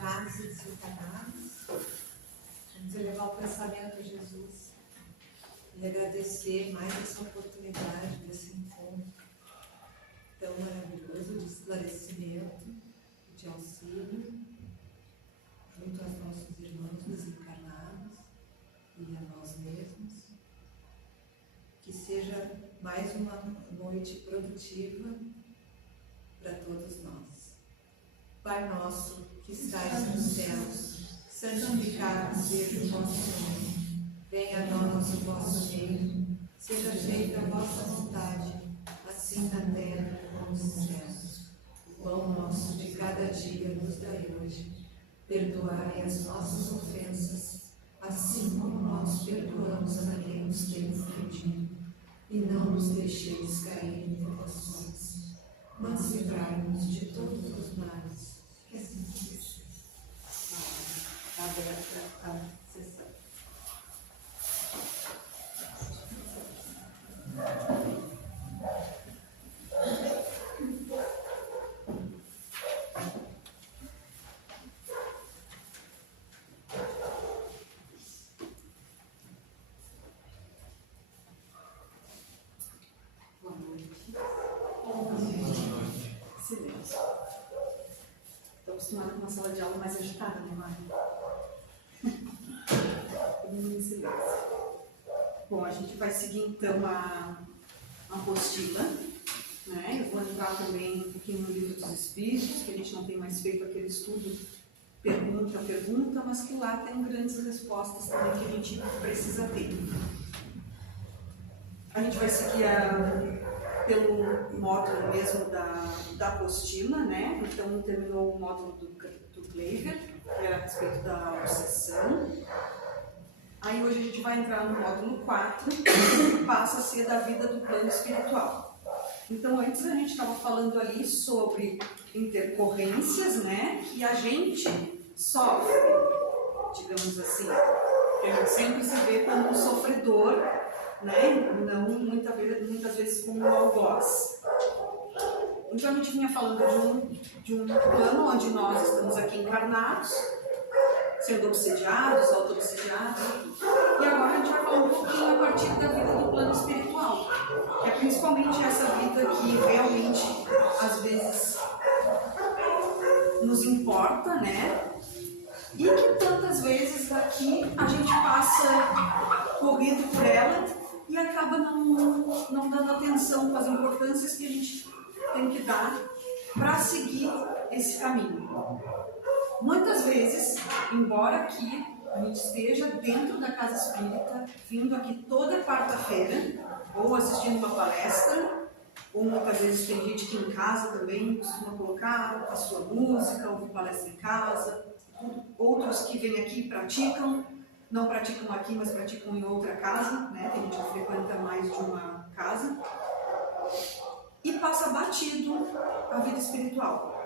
encarnados e desencarnados. Vamos elevar o pensamento a Jesus e agradecer mais essa oportunidade desse encontro tão maravilhoso de esclarecimento, de auxílio, junto aos nossos irmãos desencarnados e a nós mesmos. Que seja mais uma noite produtiva para todos nós. Pai nosso que estais nos céus, santificado seja o vosso nome. Venha a nós o vosso reino, seja feita a vossa vontade, assim na terra como nos céus. O pão nosso de cada dia nos dai hoje. Perdoai as nossas ofensas, assim como nós perdoamos a quem nos tem ofendido. E não nos deixeis cair em tentações, mas livrai-nos de todos os males. Que assim seja. Aberta a sessão. Acostumada com uma sala de aula mais agitada, né, Mari? Todo mundo em silêncio. Bom, a gente vai seguir então a apostila, né? Eu vou entrar também um pouquinho no Livro dos Espíritos, que a gente não tem mais feito aquele estudo pergunta a pergunta, mas que lá tem grandes respostas também que a gente precisa ter. A gente vai seguir pelo módulo mesmo da apostila, né? Então, terminou o módulo do Kleiber, que era a respeito da obsessão. Aí, hoje a gente vai entrar no módulo 4, que passa a ser da vida do plano espiritual. Então, antes a gente estava falando ali sobre intercorrências, né? Que a gente sofre, digamos assim. A gente sempre se vê como um sofredor, né? Não muitas vezes como um algoz. Então a gente vinha falando de um plano onde nós estamos aqui encarnados, sendo obsediados, auto-obsediados, e agora a gente vai falar um pouquinho a partir da vida do plano espiritual, que é principalmente essa vida que realmente às vezes nos importa, né? E que tantas vezes aqui a gente passa corrido por ela e acaba não dando atenção para as importâncias que a gente tem que dar para seguir esse caminho. Muitas vezes, embora aqui a gente esteja dentro da casa espírita, vindo aqui toda quarta-feira, ou assistindo uma palestra, ou muitas vezes tem gente que em casa também costuma colocar a sua música, ouvir palestra em casa, outros que vêm aqui praticam, não praticam aqui, mas praticam em outra casa, né? Tem gente que frequenta mais de uma casa. E passa batido a vida espiritual.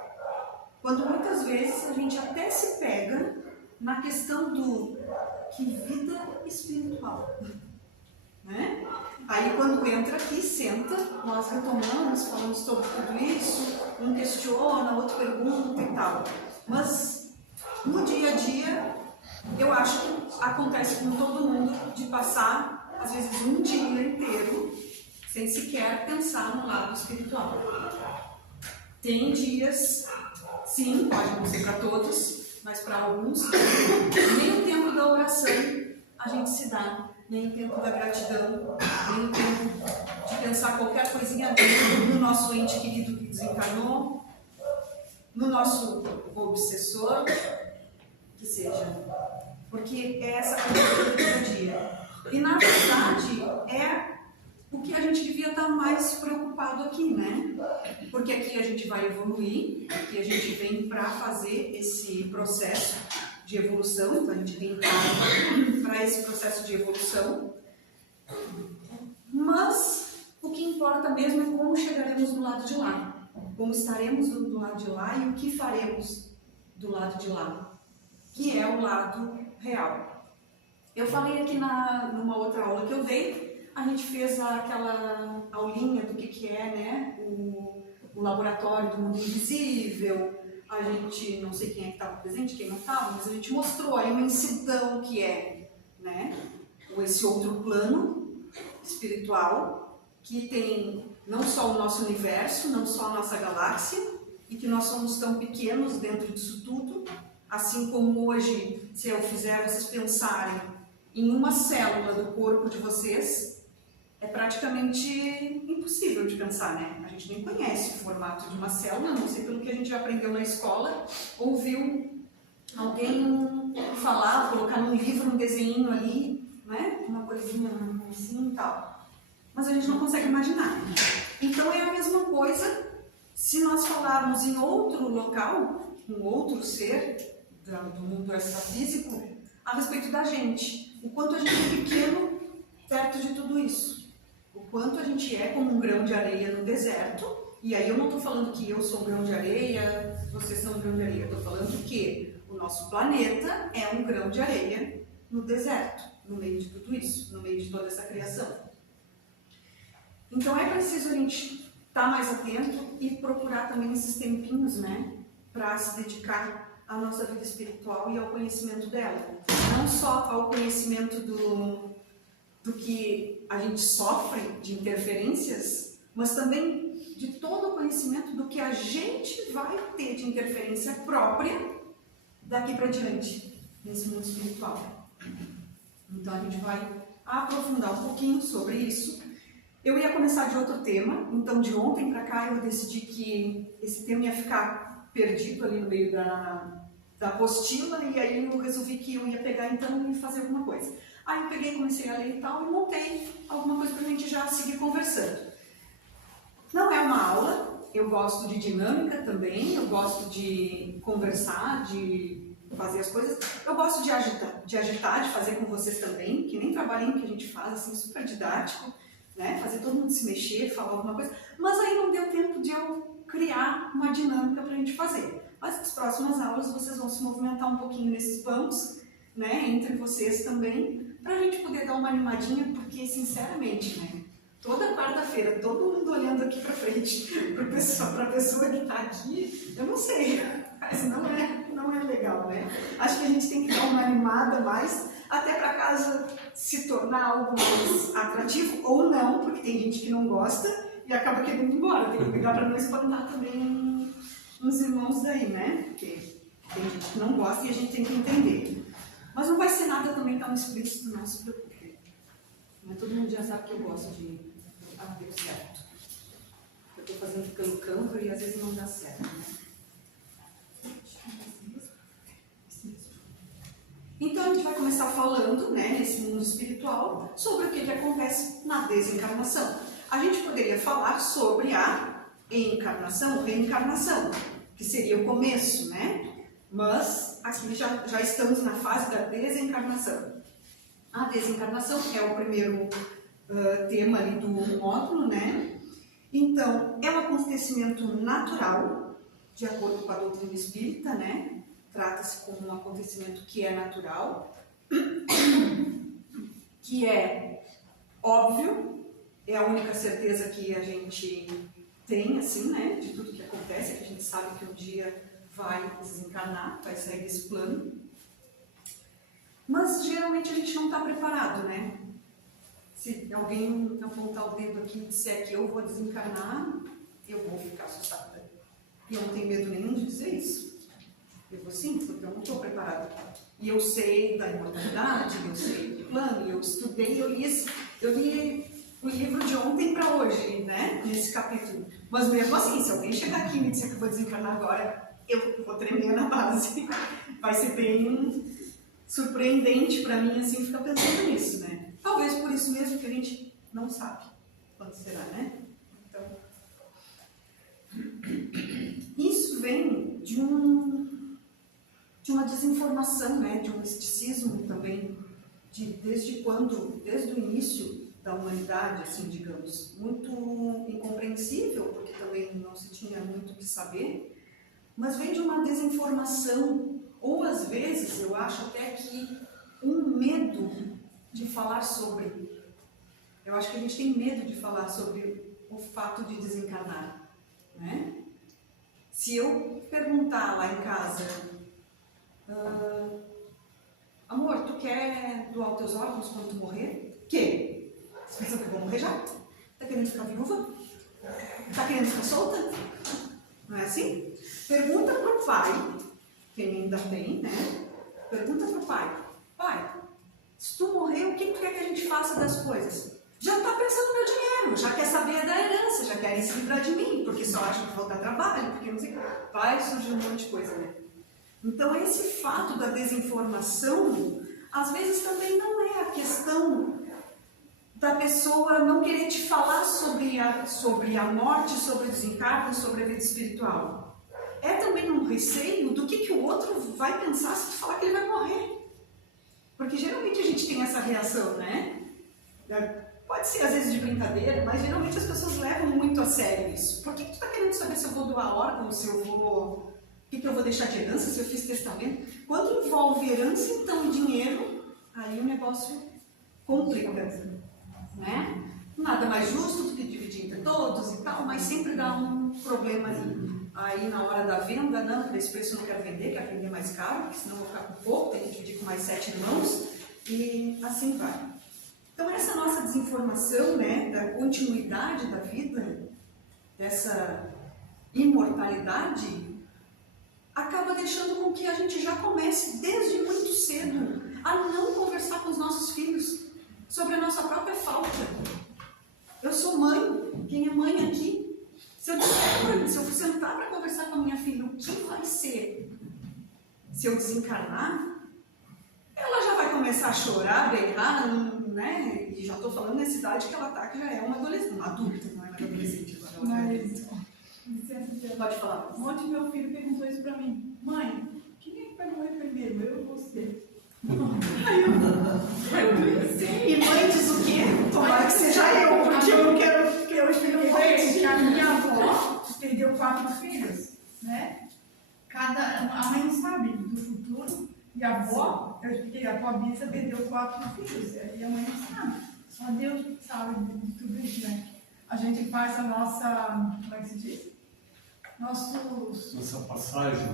Quando muitas vezes a gente até se pega na questão do que vida espiritual, né? Aí quando entra aqui, senta, nós retomamos, falamos sobre tudo isso, um questiona, outro pergunta e tal. Mas no dia a dia, eu acho que acontece com todo mundo de passar, às vezes, um dia inteiro sem sequer pensar no lado espiritual. Tem dias, sim, pode não ser para todos, mas para alguns, nem o tempo da oração a gente se dá, nem o tempo da gratidão, nem o tempo de pensar qualquer coisinha no nosso ente querido que desencarnou, no nosso obsessor, que seja. Porque é essa coisa do dia a dia. E na verdade é o que a gente devia estar mais preocupado aqui, né? Porque aqui a gente vai evoluir, aqui a gente vem para fazer esse processo de evolução, então a gente vem para esse processo de evolução. Mas o que importa mesmo é como chegaremos do lado de lá, como estaremos do lado de lá e o que faremos do lado de lá, que é o lado real. Eu falei aqui numa outra aula que eu dei, a gente fez aquela aulinha do que é, né, o laboratório do mundo invisível, a gente, não sei quem é que estava presente, quem não estava, mas a gente mostrou a imensidão que é, né, esse outro plano espiritual, que tem não só o nosso universo, não só a nossa galáxia, e que nós somos tão pequenos dentro disso tudo, assim como hoje, se eu fizer vocês pensarem em uma célula do corpo de vocês, é praticamente impossível de pensar, né? A gente nem conhece o formato de uma célula, a não sei pelo que a gente já aprendeu na escola, ou viu alguém falar, colocar num livro, um desenho ali, né? Uma coisinha assim e tal. Mas a gente não consegue imaginar. Então é a mesma coisa se nós falarmos em outro local, um outro ser do mundo extrafísico, a respeito da gente. O quanto a gente é pequeno perto de tudo isso. O quanto a gente é como um grão de areia no deserto. E aí eu não estou falando que eu sou um grão de areia, vocês são um grão de areia. Estou falando que o nosso planeta é um grão de areia no deserto, no meio de tudo isso, no meio de toda essa criação. Então é preciso a gente estar mais atento e procurar também esses tempinhos, né, para se dedicar à nossa vida espiritual e ao conhecimento dela. Não só ao conhecimento do que a gente sofre de interferências, mas também de todo o conhecimento do que a gente vai ter de interferência própria daqui para diante, nesse mundo espiritual. Então a gente vai aprofundar um pouquinho sobre isso. Eu ia começar de outro tema, então de ontem para cá eu decidi que esse tema ia ficar perdido ali no meio da apostila, e aí eu resolvi que eu ia pegar então e fazer alguma coisa. Aí eu peguei, comecei a ler e tal, e montei alguma coisa para a gente já seguir conversando. Não é uma aula, eu gosto de dinâmica também, eu gosto de conversar, de fazer as coisas, eu gosto de agitar, de fazer com vocês também, que nem trabalhinho que a gente faz, assim, super didático, né? Fazer todo mundo se mexer, falar alguma coisa, mas aí não deu tempo de eu criar uma dinâmica para a gente fazer. Mas nas próximas aulas vocês vão se movimentar um pouquinho nesses bancos, né? Entre vocês também, para a gente poder dar uma animadinha, porque sinceramente, né? Toda quarta-feira, todo mundo olhando aqui para frente, para a pessoa que está aqui, eu não sei, mas não é legal, né? Acho que a gente tem que dar uma animada mais, até para casa se tornar algo mais atrativo, ou não, porque tem gente que não gosta e acaba querendo ir embora. Tem que pegar para não espantar também uns irmãos daí, né? Porque tem gente que não gosta e a gente tem que entender. Mas não vai ser nada também tão explícito, não se preocupe. Mas todo mundo já sabe que eu gosto de deu certo. Eu estou fazendo pelo campo e às vezes não dá certo, né? Então a gente vai começar falando, né, nesse mundo espiritual, sobre o que acontece na desencarnação. A gente poderia falar sobre a encarnação, reencarnação, que seria o começo, né? Mas aqui já estamos na fase da desencarnação. A desencarnação é o primeiro tema ali do módulo, né? Então, é um acontecimento natural, de acordo com a doutrina espírita, né? Trata-se como um acontecimento que é natural, que é óbvio, é a única certeza que a gente tem, assim, né? De tudo que acontece, que a gente sabe que um dia vai desencarnar, vai sair desse plano. Mas, geralmente, a gente não está preparado, né? Se alguém apontar o dedo aqui e disser que eu vou desencarnar, eu vou ficar assustada. E eu não tenho medo nenhum de dizer isso. Eu vou sim, porque eu não estou preparada. E eu sei da imortalidade, eu sei do plano, eu estudei, eu li o livro de ontem para hoje, né? Nesse capítulo. Mas mesmo assim, se alguém chegar aqui e me disser que eu vou desencarnar agora, eu vou tremer na base. Vai ser bem surpreendente para mim, assim, ficar pensando nisso, né? Talvez por isso mesmo que a gente não sabe quando será, né? Então, isso vem de uma desinformação, né? De um misticismo também, desde o início da humanidade, assim, digamos, muito incompreensível, porque também não se tinha muito o que saber, mas vem de uma desinformação, ou às vezes, eu acho até que um medo de falar sobre. Eu acho que a gente tem medo de falar sobre o fato de desencarnar, né? Se eu perguntar lá em casa, amor, tu quer doar os teus órgãos quando tu morrer? Que? Você pensa que eu vou morrer já? Tá querendo ficar viúva? Tá querendo ficar solta? Não é assim? Pergunta pro pai, quem ainda tem, né? Pergunta pro pai, pai, se tu morrer, o que tu quer que a gente faça das coisas? Já está pensando no meu dinheiro, já quer saber da herança, já querem se livrar de mim, porque só acham que vou dar trabalho, porque não sei o que. Vai surgir um monte de coisa, né? Então, esse fato da desinformação, às vezes também não é a questão da pessoa não querer te falar sobre a morte, sobre o desencargo, sobre a vida espiritual. É também um receio do que o outro vai pensar se tu falar que ele vai morrer. Porque geralmente a gente tem essa reação, né? Pode ser às vezes de brincadeira, mas geralmente as pessoas levam muito a sério isso. Por que tu está querendo saber se eu vou doar órgão, se eu vou... O que eu vou deixar de herança, se eu fiz testamento? Quando envolve herança, então, e dinheiro, aí o negócio complica, né? Nada mais justo do que dividir entre todos e tal, mas sempre dá um problema ali. Aí na hora da venda, não, por esse preço eu não quero vender mais caro, porque senão eu vou ficar com pouco, tenho que dividir com mais 7 irmãos, e assim vai. Então essa nossa desinformação, né, da continuidade da vida, dessa imortalidade, acaba deixando com que a gente já comece desde muito cedo a não conversar com os nossos filhos sobre a nossa própria falta. Eu sou mãe, quem é mãe aqui? Se eu sentar para conversar com a minha filha, o que vai ser se eu desencarnar? Ela já vai começar a chorar, berrar, né? E já estou falando nessa idade que ela está, que já é uma adolescente, uma adulta, não é mais adolescente agora. Pode falar. Ontem meu filho perguntou isso pra mim. Mãe, quem é que vai morrer primeiro? Eu ou você? Aí eu Sim, e mãe diz o quê? Tomara que seja eu, porque eu não quero que eu explique falei que a minha avó perdeu 4 filhos, né? A mãe não sabe do futuro. E a avó, eu expliquei, a avó Bisa perdeu 4 filhos. E a mãe não sabe. Só Deus sabe de tudo isso, né? A gente faz a nossa, como é que se diz? Nossa passagem.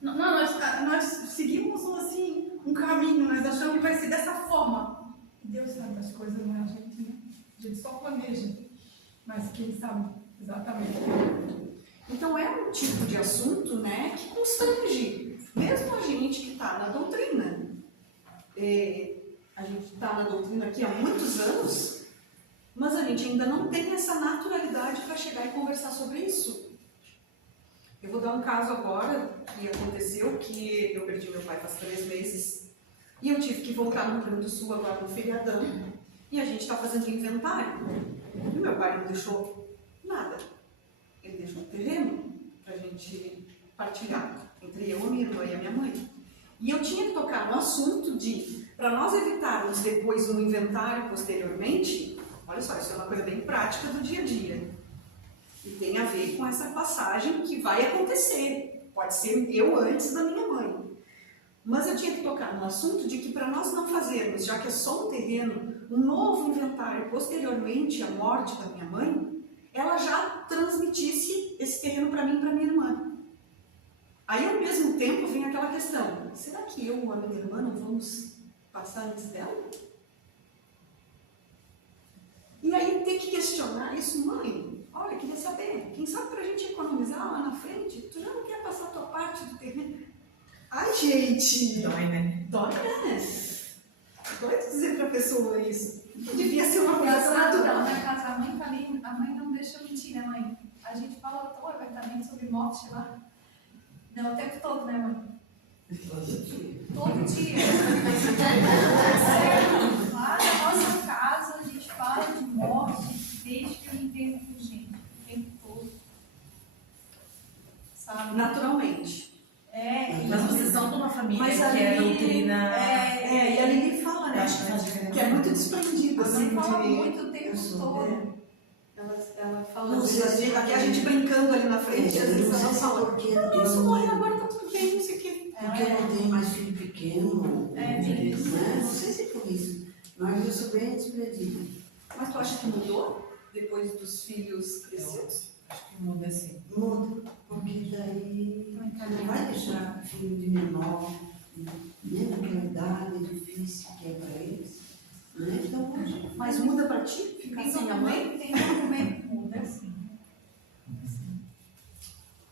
Não, nós seguimos assim, um caminho, nós achamos que vai ser dessa forma. Deus sabe das coisas, não é a gente, né? A gente só planeja, mas quem sabe exatamente. Então é um tipo de assunto, né, que constrange, mesmo a gente que está na doutrina. A gente está na doutrina aqui há muitos anos, mas a gente ainda não tem essa naturalidade para chegar e conversar sobre isso. Eu vou dar um caso agora que aconteceu, que eu perdi meu pai faz 3 meses e eu tive que voltar no Rio Grande do Sul agora no feriadão e a gente está fazendo inventário. E meu pai não deixou nada. Ele deixou um terreno para a gente partilhar entre eu, a minha irmã e a minha mãe. E eu tinha que tocar no assunto de, para nós evitarmos depois um inventário posteriormente, olha só, isso é uma coisa bem prática do dia a dia. E tem a ver com essa passagem que vai acontecer. Pode ser eu antes da minha mãe. Mas eu tinha que tocar no assunto de que para nós não fazermos, já que é só um terreno, um novo inventário posteriormente à morte da minha mãe, ela já transmitisse esse terreno para mim e para minha irmã. Aí ao mesmo tempo vem aquela questão, será que eu ou a minha irmã não vamos passar antes dela? E aí tem que questionar isso, mãe. Olha, queria saber, quem sabe para a gente economizar lá na frente, tu já não quer passar a tua parte do terreno? Ai, gente! Dói, né? Dói, né? Dói dizer para a pessoa isso. Devia ser uma coisa natural. Na casa, a mãe não deixa eu mentir, né, mãe? A gente fala tão abertamente sobre morte lá. Não, o tempo todo, né, mãe? Todo dia. Lá na nossa casa, a gente fala de morte desde que eu me entendo por gente. O tempo todo. Sabe? Naturalmente. Mas vocês são de uma família Mas que a é Lili- doutrina. E a Lili fala, né? Acho que faz diferença. Que é muito desprendida, A assim, mãe fala de... muito o tempo todo. Ela fala, Não, às vezes, aqui a gente brincando ali na frente, às vezes ela fala, porque nossa, eu morrer agora tá tudo bem, não sei o quê. porque eu não tenho mais filho pequeno, tem isso. né? Não sei se é por isso, mas eu sou bem desprendida. Mas tu acha que mudou depois dos filhos crescidos? Acho que muda assim. Muda, porque porque daí não vai deixar filho de menor, nem naquela idade difícil que é para eles. Né? Então, hoje, Mas muda pra ti? Ficar sem a mãe? Tem um momento que muda, assim.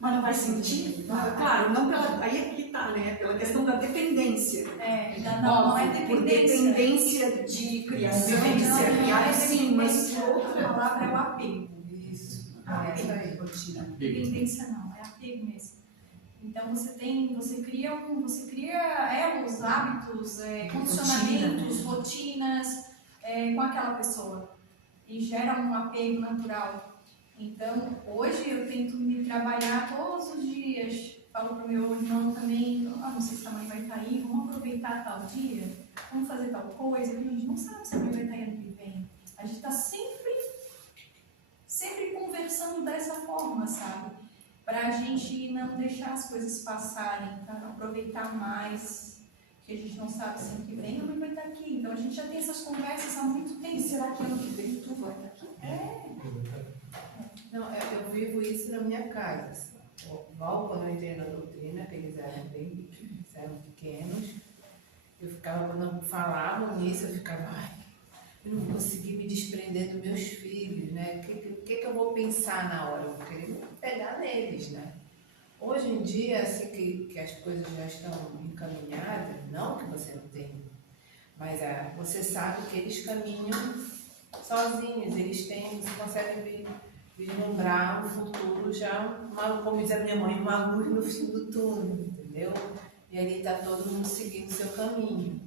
Mas não vai sentir? Claro, não pela. Aí é que tá, né? Pela questão da dependência. Não é Por dependência. dependência de criação, Não, de ser não criado, é sim, mas dependência. outra. A palavra é o apego. isso. Ah, Essa aí, rotina. Dependência não, é apego mesmo. Então você cria elos, hábitos, condicionamentos, rotinas com aquela pessoa e gera um apego natural. Então hoje eu tento me trabalhar todos os dias. Falo para o meu irmão também, não sei se a mãe vai estar aí, vamos aproveitar tal dia, vamos fazer tal coisa, porque a gente não sabe se a mãe vai estar aí ano que vem. A gente está sempre conversando dessa forma, sabe? Para a gente não deixar as coisas passarem, para aproveitar mais, que a gente não sabe se ano que vem a mãe vai estar aqui. Então a gente já tem essas conversas há muito tempo. Será que ano que vem tu vai estar aqui? Não, eu vivo isso na minha casa. Logo quando eu entrei na doutrina, que eles eram pequenos, eu ficava, quando falavam nisso, eu ficava, ai, eu não consegui me desprender dos meus filhos, né? O que eu vou pensar na hora? Eu vou querer pegar neles, né? Hoje em dia, assim que as coisas já estão encaminhadas, não que você não tenha, mas você sabe que eles caminham sozinhos, você consegue vislumbrar um futuro já, como diz a minha mãe, uma luz no fim do túnel, entendeu? E ali está todo mundo seguindo o seu caminho.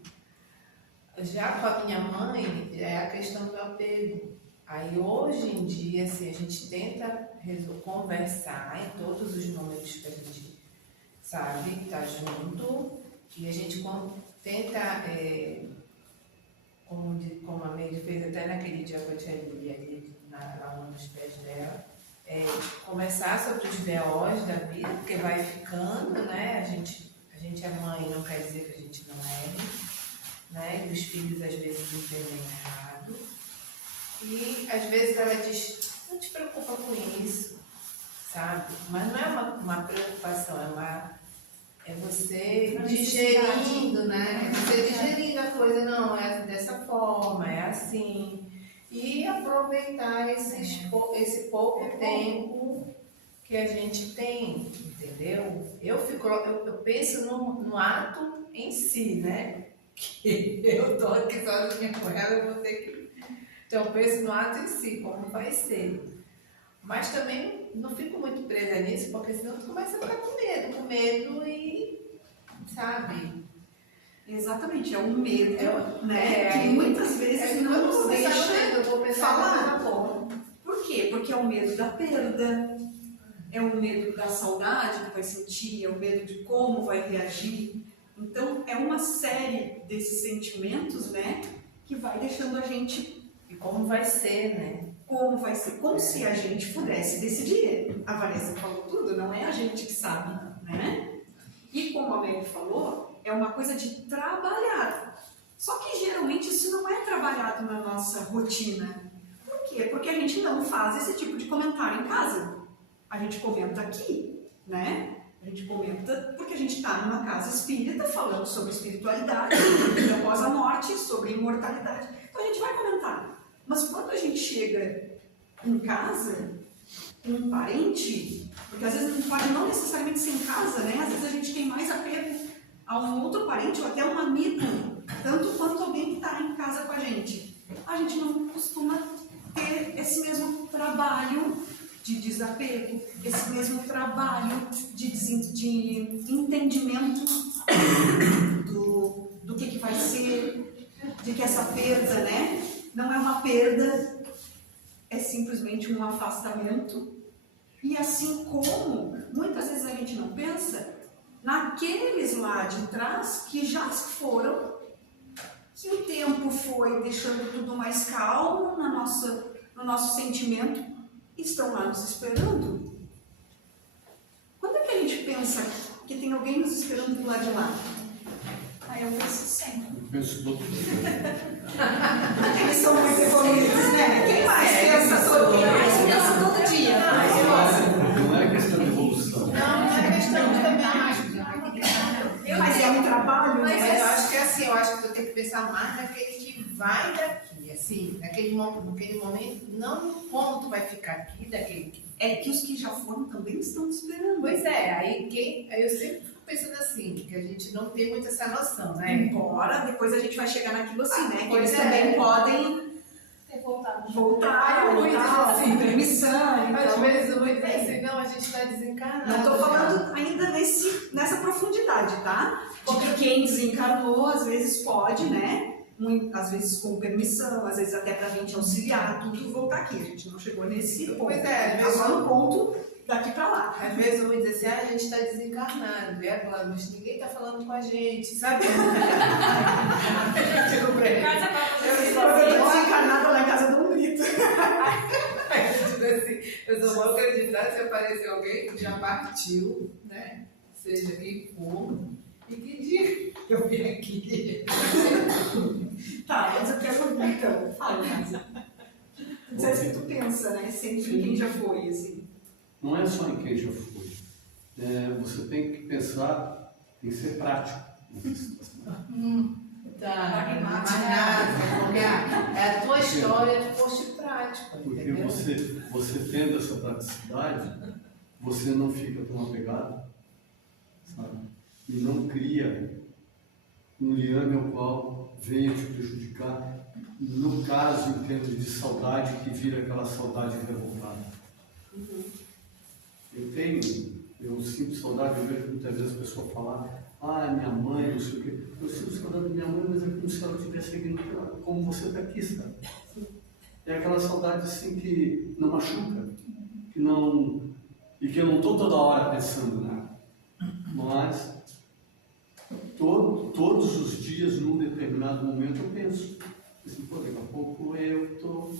Já com a minha mãe, é a questão do apego. Aí hoje em dia, assim, a gente tenta conversar em todos os momentos que a gente sabe, tá junto, e a gente tenta, como a Meire fez até naquele dia que eu tinha ali na mão dos pés dela, conversar sobre os B.O.s da vida, porque vai ficando, né? A gente é mãe, não quer dizer que a gente não é, né? E os filhos às vezes entendem errado. E às vezes ela diz, não te preocupa com isso, sabe? Mas não é uma preocupação, é você digerindo, né? É você digerindo a coisa, não, é dessa forma, é assim. E aproveitar esse pouco tempo que a gente tem, entendeu? Eu penso no ato em si, né? Que eu estou aqui sozinha com ela, eu vou ter que... Então eu penso no ato em si, como vai ser. Mas também não fico muito presa nisso, porque senão tu começa a ficar com medo e, sabe... Exatamente, é um medo, né? Que muitas vezes não nos deixa falar. Por quê? Porque é o medo da perda, é o medo da saudade que vai sentir, é o medo de como vai reagir. Então, é uma série desses sentimentos, né? Que vai deixando a gente... E como vai ser, né? Como vai ser, como se a gente pudesse decidir. A Vanessa falou tudo, não é a gente que sabe, né? E como a Mary falou, é uma coisa de trabalhar. Só que geralmente isso não é trabalhado na nossa rotina. Por quê? Porque a gente não faz esse tipo de comentário em casa. A gente comenta aqui, né? A gente comenta porque a gente está numa casa espírita falando sobre espiritualidade, sobre vida após a morte, sobre imortalidade. Então a gente vai comentar. Mas quando a gente chega em casa, com um parente, porque às vezes pode não necessariamente ser em casa, né? Às vezes a gente tem mais apego a um outro parente ou até um amigo, tanto quanto alguém que está em casa com a gente. A gente não costuma ter esse mesmo trabalho de desapego, esse mesmo trabalho de entendimento do que vai ser, de que essa perda, né? Não é uma perda, é simplesmente um afastamento. E assim como muitas vezes a gente não pensa naqueles lá de trás que já se foram, que o tempo foi deixando tudo mais calmo no nosso sentimento, estão lá nos esperando. Quando é que a gente pensa que tem alguém nos esperando do lado de lá? Eu penso sempre. Eu penso todo dia. Eles são muito evoluídos, né? Quem mais pensa todo dia? Não é questão de evolução. Não, assim, eu acho que eu tenho que pensar mais naquele que vai daqui, assim, naquele momento, não como tu vai ficar aqui, daquele que... É que os que já foram também estão esperando. Pois é, aí eu sempre fico pensando assim, que a gente não tem muito essa noção, né? Embora depois a gente vai chegar naquilo assim, né? Que Pois eles é. também podem Ter voltado. voltar, assim, permissão. Às Então, vezes eu vou dizer assim, não, a gente está desencarnado. não estou falando ainda nessa profundidade, tá? Porque quem desencarnou, às vezes pode, né? Às vezes com permissão, às vezes até para vir te auxiliar, tudo voltar aqui. A gente não chegou nesse ponto. Pois é, às Tá vezes só no ponto daqui para lá. Às vezes eu vou dizer assim, a gente está desencarnado, mas ninguém está falando com a gente, sabe? Eu digo pra ele. Casa pra Eu você. estou desencarnada na casa do Brito. Aí eu digo assim, eu só vou acreditar se aparecer alguém que já partiu, né? Seja quem for, e que dia eu vim aqui. Tá, mas eu quero então. Fala, Casa. Não sei se tu pensa, né? Sempre em quem já foi, assim. Não é só em quem já foi. Você tem que pensar em ser prático. Tá, mas nada, porque é a tua história de foste prático, Porque entendeu? você tendo essa praticidade, você não fica tão apegado, sabe? E não cria um liame ao qual venha te prejudicar, no caso, em termos de saudade, que vira aquela saudade revoltada. Eu sinto saudade, eu vejo muitas vezes a pessoa falar, minha mãe, não sei o quê. Eu sinto saudade da minha mãe, mas é como se ela estivesse seguindo como você está aqui, sabe? É aquela saudade assim que não machuca, e que eu não estou toda hora pensando nela. Mas todos os dias, num determinado momento, eu penso. Assim, pô, daqui a pouco eu estou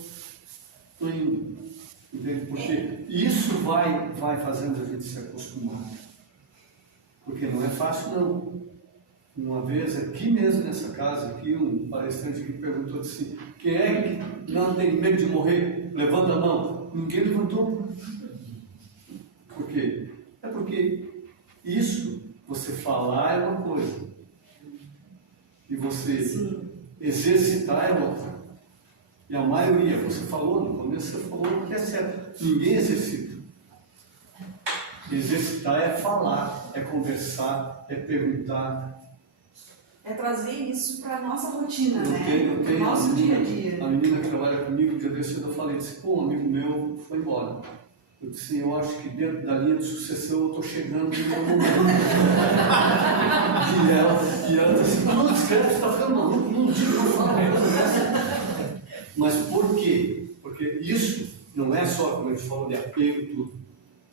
indo. Entende? Porque isso vai fazendo a gente se acostumar. Porque não é fácil, não. Uma vez, aqui mesmo nessa casa, aqui, um palestrante que perguntou assim, quem é que não tem medo de morrer? Levanta a mão. Ninguém levantou. Por quê? É porque isso, você falar é uma coisa. E você exercitar é outra. E a maioria, você falou, no começo você falou que é certo. Ninguém exercita. Exercitar é falar, é conversar, é perguntar. É trazer isso para a nossa rotina, né? Eu tenho Nosso dia a dia. a menina que trabalha comigo, um dia desse eu falei, disse, pô, um amigo meu foi embora. Eu disse, eu acho que dentro da linha de sucessão eu estou chegando no meu momento. e ela disse, não, escreve, você está ficando maluco, não diga, não fala uma coisa dessa. Mas por quê? Porque isso não é só, como a gente falou, de apego e tudo.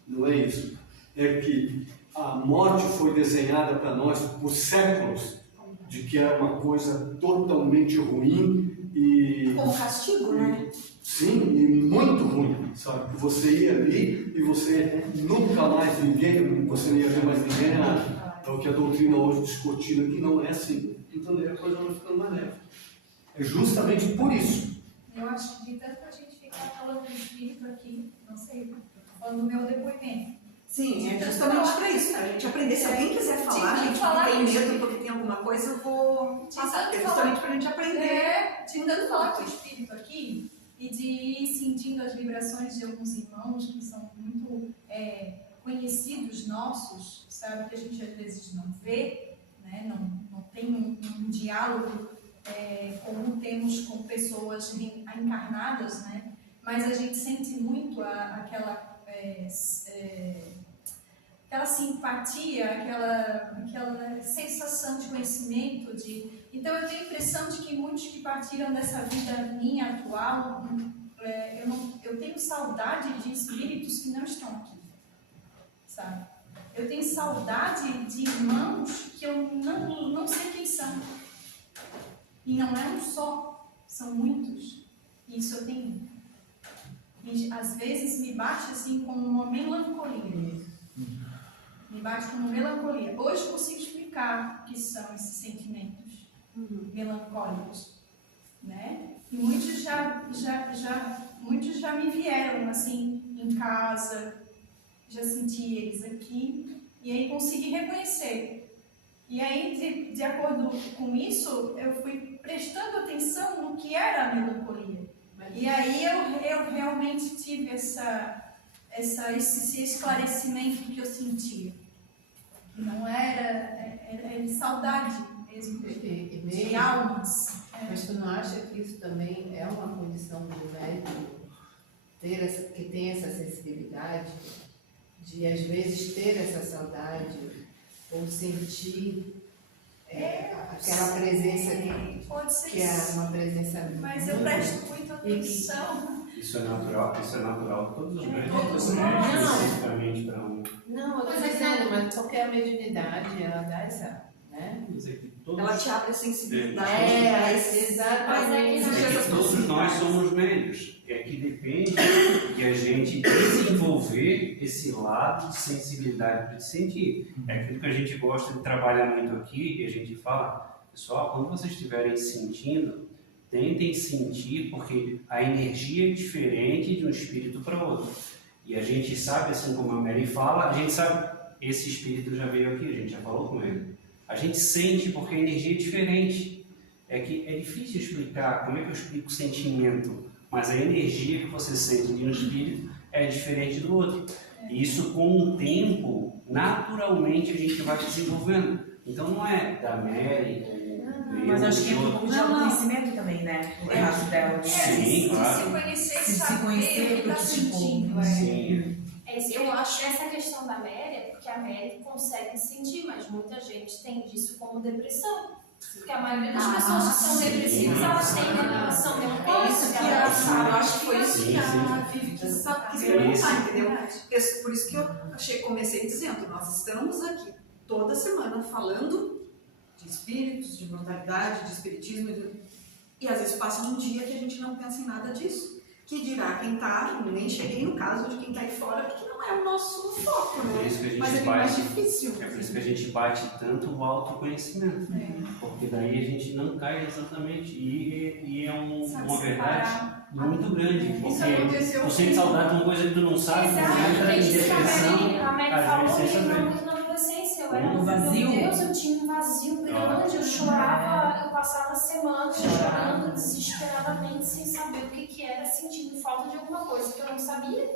Não é isso. É que a morte foi desenhada para nós por séculos de que era uma coisa totalmente ruim e... Como castigo, né? Sim, e muito ruim, sabe? Você ia ali e você nunca mais você não ia ver mais ninguém, nada. É o que a doutrina hoje discutindo que não é assim. Então daí a coisa vai ficando mais leve. É justamente por isso. Eu acho que de tanto a gente ficar falando do espírito aqui, não sei, tô falando do meu depoimento. Sim, é justamente para isso, para a gente aprender. Se alguém quiser falar, Sim, gente, falar que tem isso. medo porque tem alguma coisa, eu vou passar, porque é justamente para a gente aprender. De tanto falar com o espírito aqui e de ir sentindo as vibrações de alguns irmãos que são muito conhecidos nossos, sabe, que a gente às vezes não vê, né? Não tem um diálogo como temos com pessoas encarnadas, né? Mas a gente sente muito aquela simpatia, aquela sensação de conhecimento. Então eu tenho a impressão de que muitos que partiram dessa vida minha atual, eu tenho saudade de espíritos que não estão aqui, sabe? Eu tenho saudade de irmãos que eu não sei quem são. E não é um só, são muitos. Isso eu tenho. E às vezes me bate assim como uma melancolia. Me bate como melancolia. Hoje eu consigo explicar o que são esses sentimentos melancólicos, né? E muitos já me vieram assim em casa, já senti eles aqui, e aí consegui reconhecer. E aí, de acordo com isso, eu fui prestando atenção no que era a melancolia. E aí eu realmente tive esse esclarecimento que eu sentia. Que não era saudade mesmo, de almas. Mas tu não acha que isso também é uma condição do médium que tem essa sensibilidade de às vezes ter essa saudade ou sentir aquela presença Pode ser que é uma presença mas eu presto muita atenção. Isso é natural. Todos os médicos, Todos não nós. é especificamente para um. Não, eu estou dizendo, mas qualquer mediunidade, ela dá essa, né? Ela te abre a sensibilidade. Exatamente. É que todos nós somos médios. É que depende de a gente desenvolver esse lado de sensibilidade de sentir. É aquilo que a gente gosta de trabalhar muito aqui, e a gente fala, pessoal, quando vocês estiverem sentindo, tentem sentir, porque a energia é diferente de um espírito para outro. E a gente sabe, assim como a Mary fala, a gente sabe, esse espírito já veio aqui, a gente já falou com ele. A gente sente porque a energia é diferente. É que é difícil explicar, como é que eu explico o sentimento? Mas a energia que você sente de um espírito é diferente do outro. E isso, com o tempo, naturalmente a gente vai desenvolvendo. Então não é da Mary, Mas acho que é um pouco de autoconhecimento também, né? No caso dela. Sim, claro. Se conhecer e Se saber conhecer, o que está porque, sentindo. Sim. Eu acho essa questão da Mary é porque a Mary consegue sentir, mas muita gente tem disso como depressão. Porque a maioria das pessoas que são depressivas, elas têm depressão É isso que melancólica. eu acho que foi isso que a Vivi quis perguntar, entendeu? Por isso que eu comecei dizendo, nós estamos aqui toda semana falando de espíritos, de mortalidade, de espiritismo, e às vezes passa um dia que a gente não pensa em nada disso. Que dirá quem está, nem cheguei no caso de quem está aí fora, porque não é o nosso foco, né? Por isso que a gente Mas é bem mais difícil. É por isso que a gente bate tanto o autoconhecimento. Porque daí a gente não cai exatamente. E é uma verdade muito grande. Isso Porque aconteceu tu sente saudade de uma coisa que tu não sabe, tu Exato, entra em isso que depressão. a Mary às falou, vezes sem me saber. lembrou muito na adolescência. Eu era Um vazio. Meu Deus, eu tinha um vazio grande, eu chorava, eu passava semanas chorando desesperadamente, sem saber o que era, sentindo falta de alguma coisa que eu não sabia.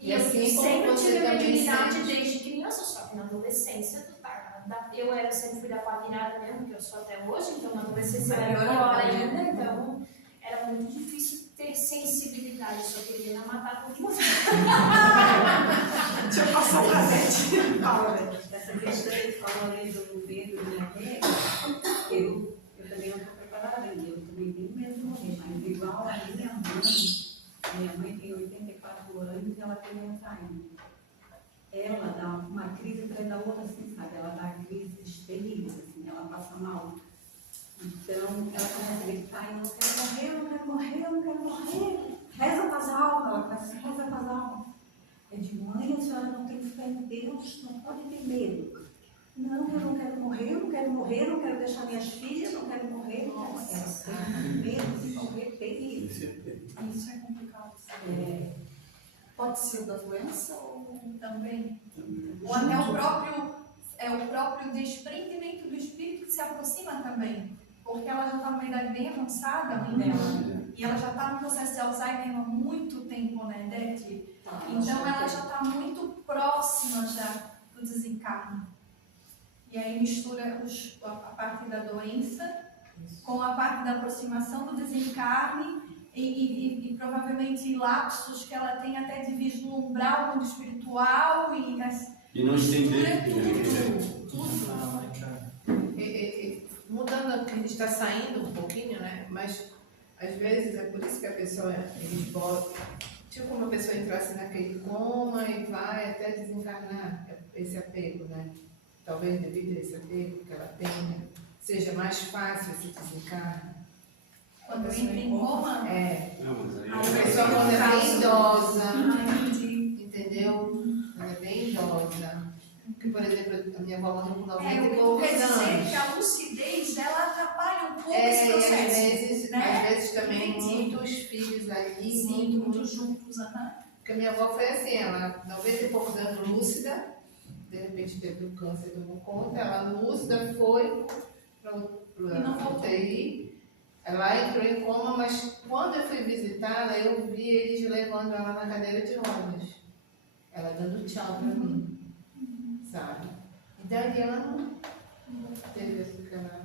E eu assim como sempre você tive a também mediunidade sente. desde criança, só que na adolescência, eu sempre fui da pavirada mesmo, que eu sou até hoje, então na adolescência era pior ainda, então era muito difícil ter sensibilidade, eu só queria matar todo mundo. Deixa eu passar para a Beth. Fala, Beth. Essa questão que falou ali do medo de morrer, eu também não estou preparada ainda, eu também tenho medo de morrer, mas igual a minha mãe tem 84 anos e ela tem Alzheimer. Ela dá uma crise atrás da outra, assim, sabe? Ela dá crises terríveis, assim, ela passa mal. Então, ela começa a gritar, eu não quero morrer, eu não quero morrer, eu não quero morrer. Reza para as almas, ela começa a reza para as almas. Eu digo, mãe, a senhora não tem fé em Deus, não pode ter medo. Não, eu não quero morrer, eu não quero morrer, eu não quero deixar minhas filhas, eu não quero morrer, eu não quero. Ela tem medo de morrer terrível. Isso é complicado. Pode ser da doença ou Também. Ou até o próprio desprendimento do espírito que se aproxima também. Porque ela já está numa idade bem avançada, a mãe dela. E ela já está no processo de Alzheimer há muito tempo, né, Dete? Então ela já está muito próxima já do desencarne. E aí mistura a parte da doença com a parte da aproximação do desencarne e provavelmente lapsos que ela tem até de vislumbrar o mundo espiritual e não mistura entender. Mudando, porque a gente está saindo um pouquinho, né? Mas às vezes é por isso que a pessoa, eles botam, tipo como a pessoa entrasse naquele coma e vai até desencarnar, esse apego, né? Talvez devido a esse apego que ela tenha, seja mais fácil esse desencarne. Quando entra em coma, Não, mas aí A pessoa quando é bem idosa, entendeu? Ela é bem idosa. Porque, por exemplo, a minha avó morreu com 90 e poucos quer dizer anos. que a lucidez ela atrapalha um pouco esse E processo. às vezes também muitos filhos ali, Sim, muito juntos. Porque a minha avó foi assim, ela 90 e poucos anos lúcida, de repente teve o câncer do conta, ela lúcida foi para o UTI, ela entrou em coma, mas quando eu fui visitá-la, eu vi eles levando ela na cadeira de rodas. Ela dando tchau para mim, sabe? E daí ela não teve esse canal.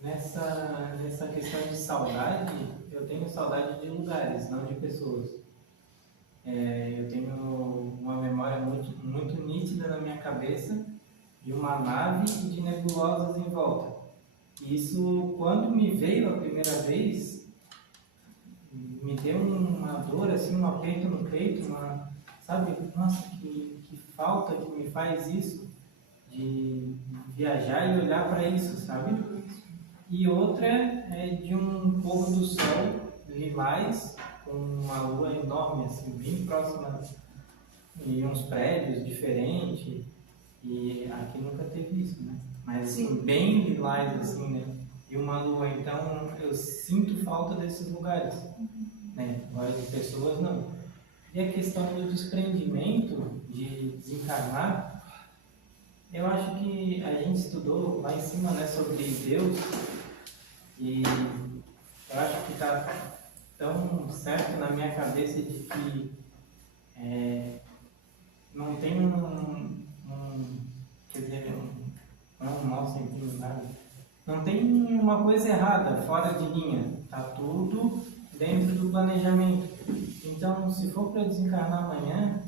Nessa questão de saudade, eu tenho saudade de lugares, não de pessoas. Eu tenho uma memória muito nítida na minha cabeça de uma nave e de nebulosas em volta. E isso, quando me veio a primeira vez, me deu uma dor, assim, um aperto no peito, sabe? Nossa, que falta que me faz isso, de viajar e olhar para isso, sabe? E outra é de um pôr do sol lilás, com uma lua enorme, assim, bem próxima, e uns prédios diferentes, e aqui nunca teve isso, né? Mas assim, bem lilás, assim, né? E uma lua, então eu sinto falta desses lugares, né? Agora de pessoas, não. E a questão do desprendimento, de desencarnar, eu acho que a gente estudou lá em cima, né, sobre Deus, e eu acho que está tão certo na minha cabeça de que não tem quer dizer, não é um mau sentido, nada. Não tem uma coisa errada, fora de linha. Está tudo dentro do planejamento. Então, se for para desencarnar amanhã,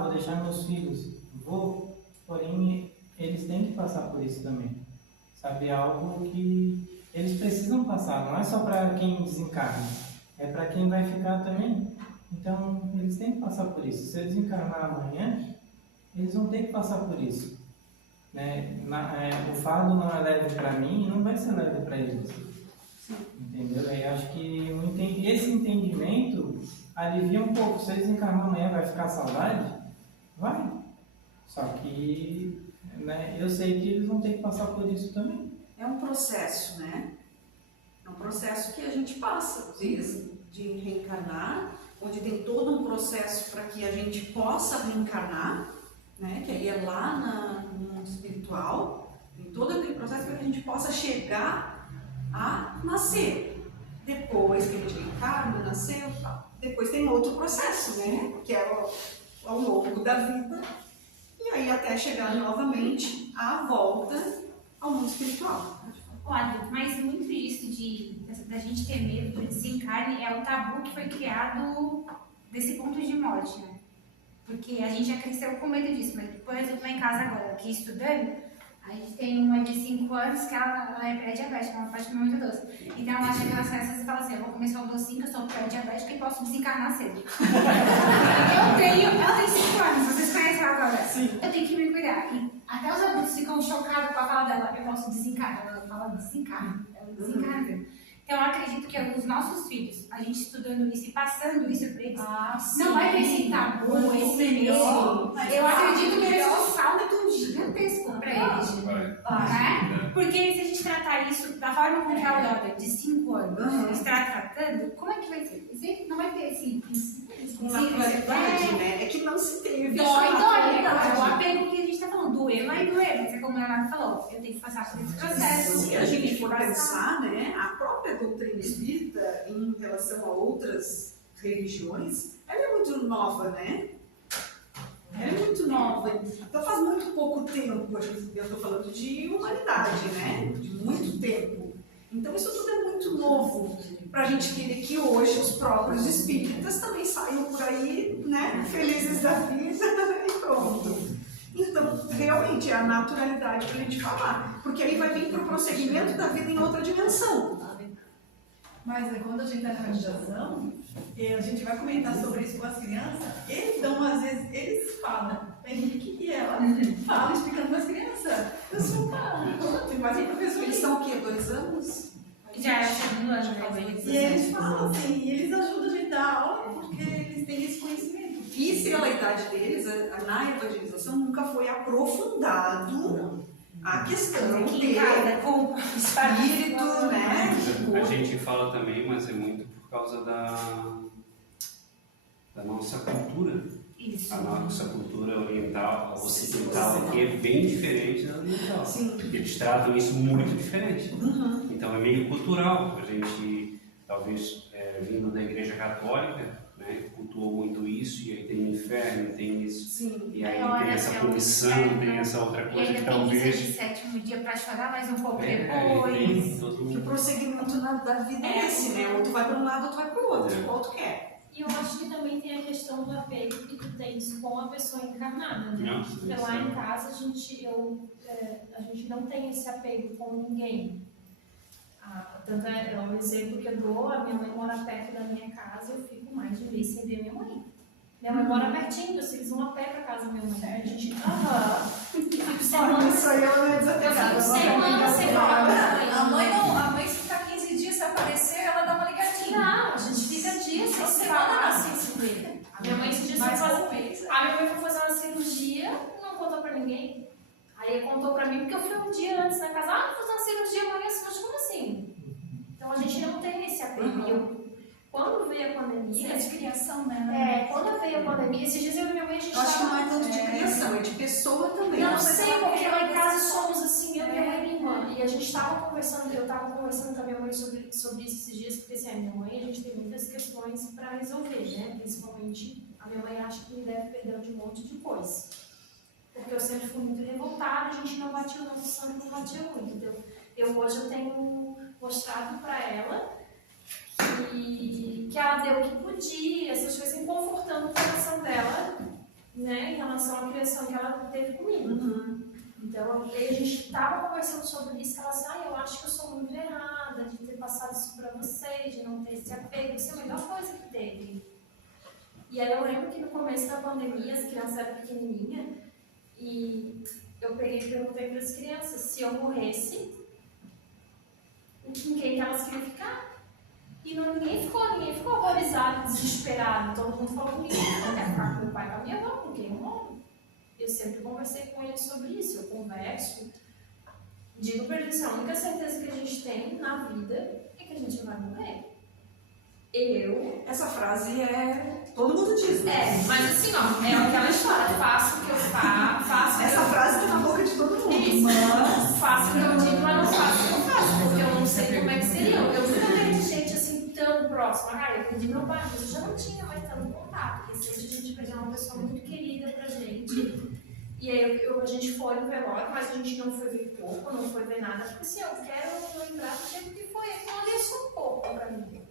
vou deixar meus filhos, vou, porém, eles têm que passar por isso também. Sabe, é algo que eles precisam passar, não é só para quem desencarna, é para quem vai ficar também. Então, eles têm que passar por isso. Se eu desencarnar amanhã, eles vão ter que passar por isso. Né? O fardo não é leve para mim e não vai ser leve para eles. Entendeu? Eu acho que esse entendimento alivia um pouco. Se eles desencarnar amanhã, vai ficar saudade? Vai. Só que, né, eu sei que eles vão ter que passar por isso também. É um processo, né? É um processo que a gente passa, às vezes, de reencarnar, onde tem todo um processo para que a gente possa reencarnar, né? Que aí é lá no mundo espiritual, tem todo aquele processo para que a gente possa chegar a nascer. Depois que a gente reencarna, nasceu, depois tem outro processo, né? Que é ao longo da vida, e aí até chegar novamente à volta ao mundo espiritual. Olha, mas muito disso da gente ter medo do desencarne é o tabu que foi criado desse ponto de morte, né? Porque a gente já cresceu com medo disso, mas, por exemplo, lá em casa agora, aqui estudando, a gente tem uma de 5 anos que ela é pré-diabética, ela faz comer muito doce. Então ela chega nas festas e fala assim, eu vou comer só um docinho, que eu sou pré-diabética e posso desencarnar cedo. Ela tem 5 anos, vocês conhecem ela agora? Sim. Eu tenho que me cuidar. E até os adultos ficam chocados com a fala dela, eu posso desencarnar. Ela fala desencarna, ela desencarna. Então eu acredito que os nossos filhos, a gente estudando isso e passando isso para eles, não vai ter esse tabu, esse medo. Eu acredito que vai ser um salto gigantesco para eles. Né? Porque se a gente tratar isso da forma como a Aurora, de 5 anos, está tratando, como é que vai ser? Você não vai ter esse naturalidade, né? É que não se teve. Dói. O apego que a gente está falando, doer vai doer, mas é como a Ana falou, eu tenho que passar por esse processo. Se a gente for pensar, né, a própria doutrina espírita em relação a outras religiões, ela é muito nova, né? Ela é muito nova. Então faz muito pouco tempo, eu estou falando de humanidade, né? De muito tempo. Então isso tudo é muito novo para a gente querer que hoje os próprios espíritas também saiam por aí, né? Felizes da vida e pronto. Então, realmente, é a naturalidade para a gente falar. Porque aí vai vir para o prosseguimento da vida em outra dimensão. Mas quando a gente está na meditação, a gente vai comentar sobre isso com as crianças, eles dão, às vezes, eles falam, Henrique e ela falam explicando para as crianças. Eu sou tem mais um professor. Eles são o quê? 2 anos? Já é o segundo ano, talvez. E eles falam assim, eles ajudam a gente a dar aula porque eles têm esse conhecimento. E pela idade deles, na evangelização nunca foi aprofundado a questão de espírito, né? A gente fala também, mas é muito por causa da nossa cultura. Isso. A nossa cultura oriental, a ocidental aqui é bem diferente da oriental. Sim. Eles tratam isso muito diferente. Uhum. Então é meio cultural. A gente, talvez, vindo da Igreja Católica, né, cultuou muito isso, e aí tem o inferno, tem isso. Sim. E aí Olha, tem essa é punição, tem essa outra E coisa ainda que tem talvez. dizer de sétimo dia para chorar mais um pouco tem depois. todo Que o prosseguimento da vida é esse, né? Ou tu vai para um lado ou tu vai para o outro, É. ou tu quer. E eu acho que também tem a questão do apego que tu tens com a pessoa encarnada, né? Nossa, Porque isso lá é. em casa a gente não tem esse apego com ninguém. Tanto é um exemplo que eu dou, a minha mãe mora perto da minha casa, eu fico mais de um mês sem ver minha mãe. Minha mãe mora pertinho, eles vão a pé pra casa da minha mãe. A gente fico semana. Isso aí ela não é desapegada. Semana sem falar com a mãe. A mãe se ficar 15 dias, se aparecer, ela dá uma ligadinha. Não, a gente fica dias sem se falar, sem se ver. A minha mãe esses dias foi fazer. A minha mãe foi fazer uma cirurgia, não contou pra ninguém. Aí contou pra mim porque eu fui um dia antes na casa, vou fazer uma cirurgia amanhã, mas como assim? Então a gente não tem esse apego. Quando veio a pandemia. Essa criação, né? Quando veio a pandemia, esses dias eu e minha mãe a gente Eu acho que não é tava. tanto de criação, é de pessoa também. Não Mas sei, ela porque quer lá em casa essa- somos assim, eu, minha mãe e minha irmã. E a gente estava conversando, eu estava conversando com a minha mãe sobre isso esses dias, porque assim, a minha mãe, a gente tem muitas questões para resolver, né? Principalmente, a minha mãe acha que me deve perdão de um monte de coisa. Porque eu sempre fui muito revoltada, a gente não batia o nosso sangue, não batia muito. Então, hoje eu tenho mostrado para ela que ela deu o que podia, essas coisas, assim, confortando o coração dela, né, em relação à criação que ela teve comigo. Então, aí a gente estava conversando sobre isso, que ela disse, eu acho que eu sou muito errada de ter passado isso para vocês, de não ter esse apego, isso é a melhor coisa que teve. E aí eu lembro que no começo da pandemia, as crianças eram pequenininhas, e eu peguei e perguntei para as crianças se eu morresse, com quem que elas queriam ficar. E ninguém ficou horrorizado, desesperado. Todo mundo falou comigo, eu quero ficar com meu pai e com a minha avó, com quem eu moro. Eu sempre conversei com eles sobre isso, eu converso. Digo para eles, a única certeza que a gente tem na vida é que a gente vai morrer. Essa frase todo mundo diz, né? Mas assim, é aquela história, faço o que eu faço. Essa frase tá na boca de todo mundo. Isso, mas faço o que eu digo, mas não faço o que eu faço, porque eu não sei como é que seria. Eu nunca perdi gente assim tão próxima. Eu perdi meu pai, mas eu já não tinha mais tanto contato. Recente a gente perdeu uma pessoa muito querida pra gente. E aí a gente foi no velório, mas a gente não foi ver pouco, não foi ver nada. Porque assim, eu quero lembrar do tempo que foi. Olha só um pouco pra mim.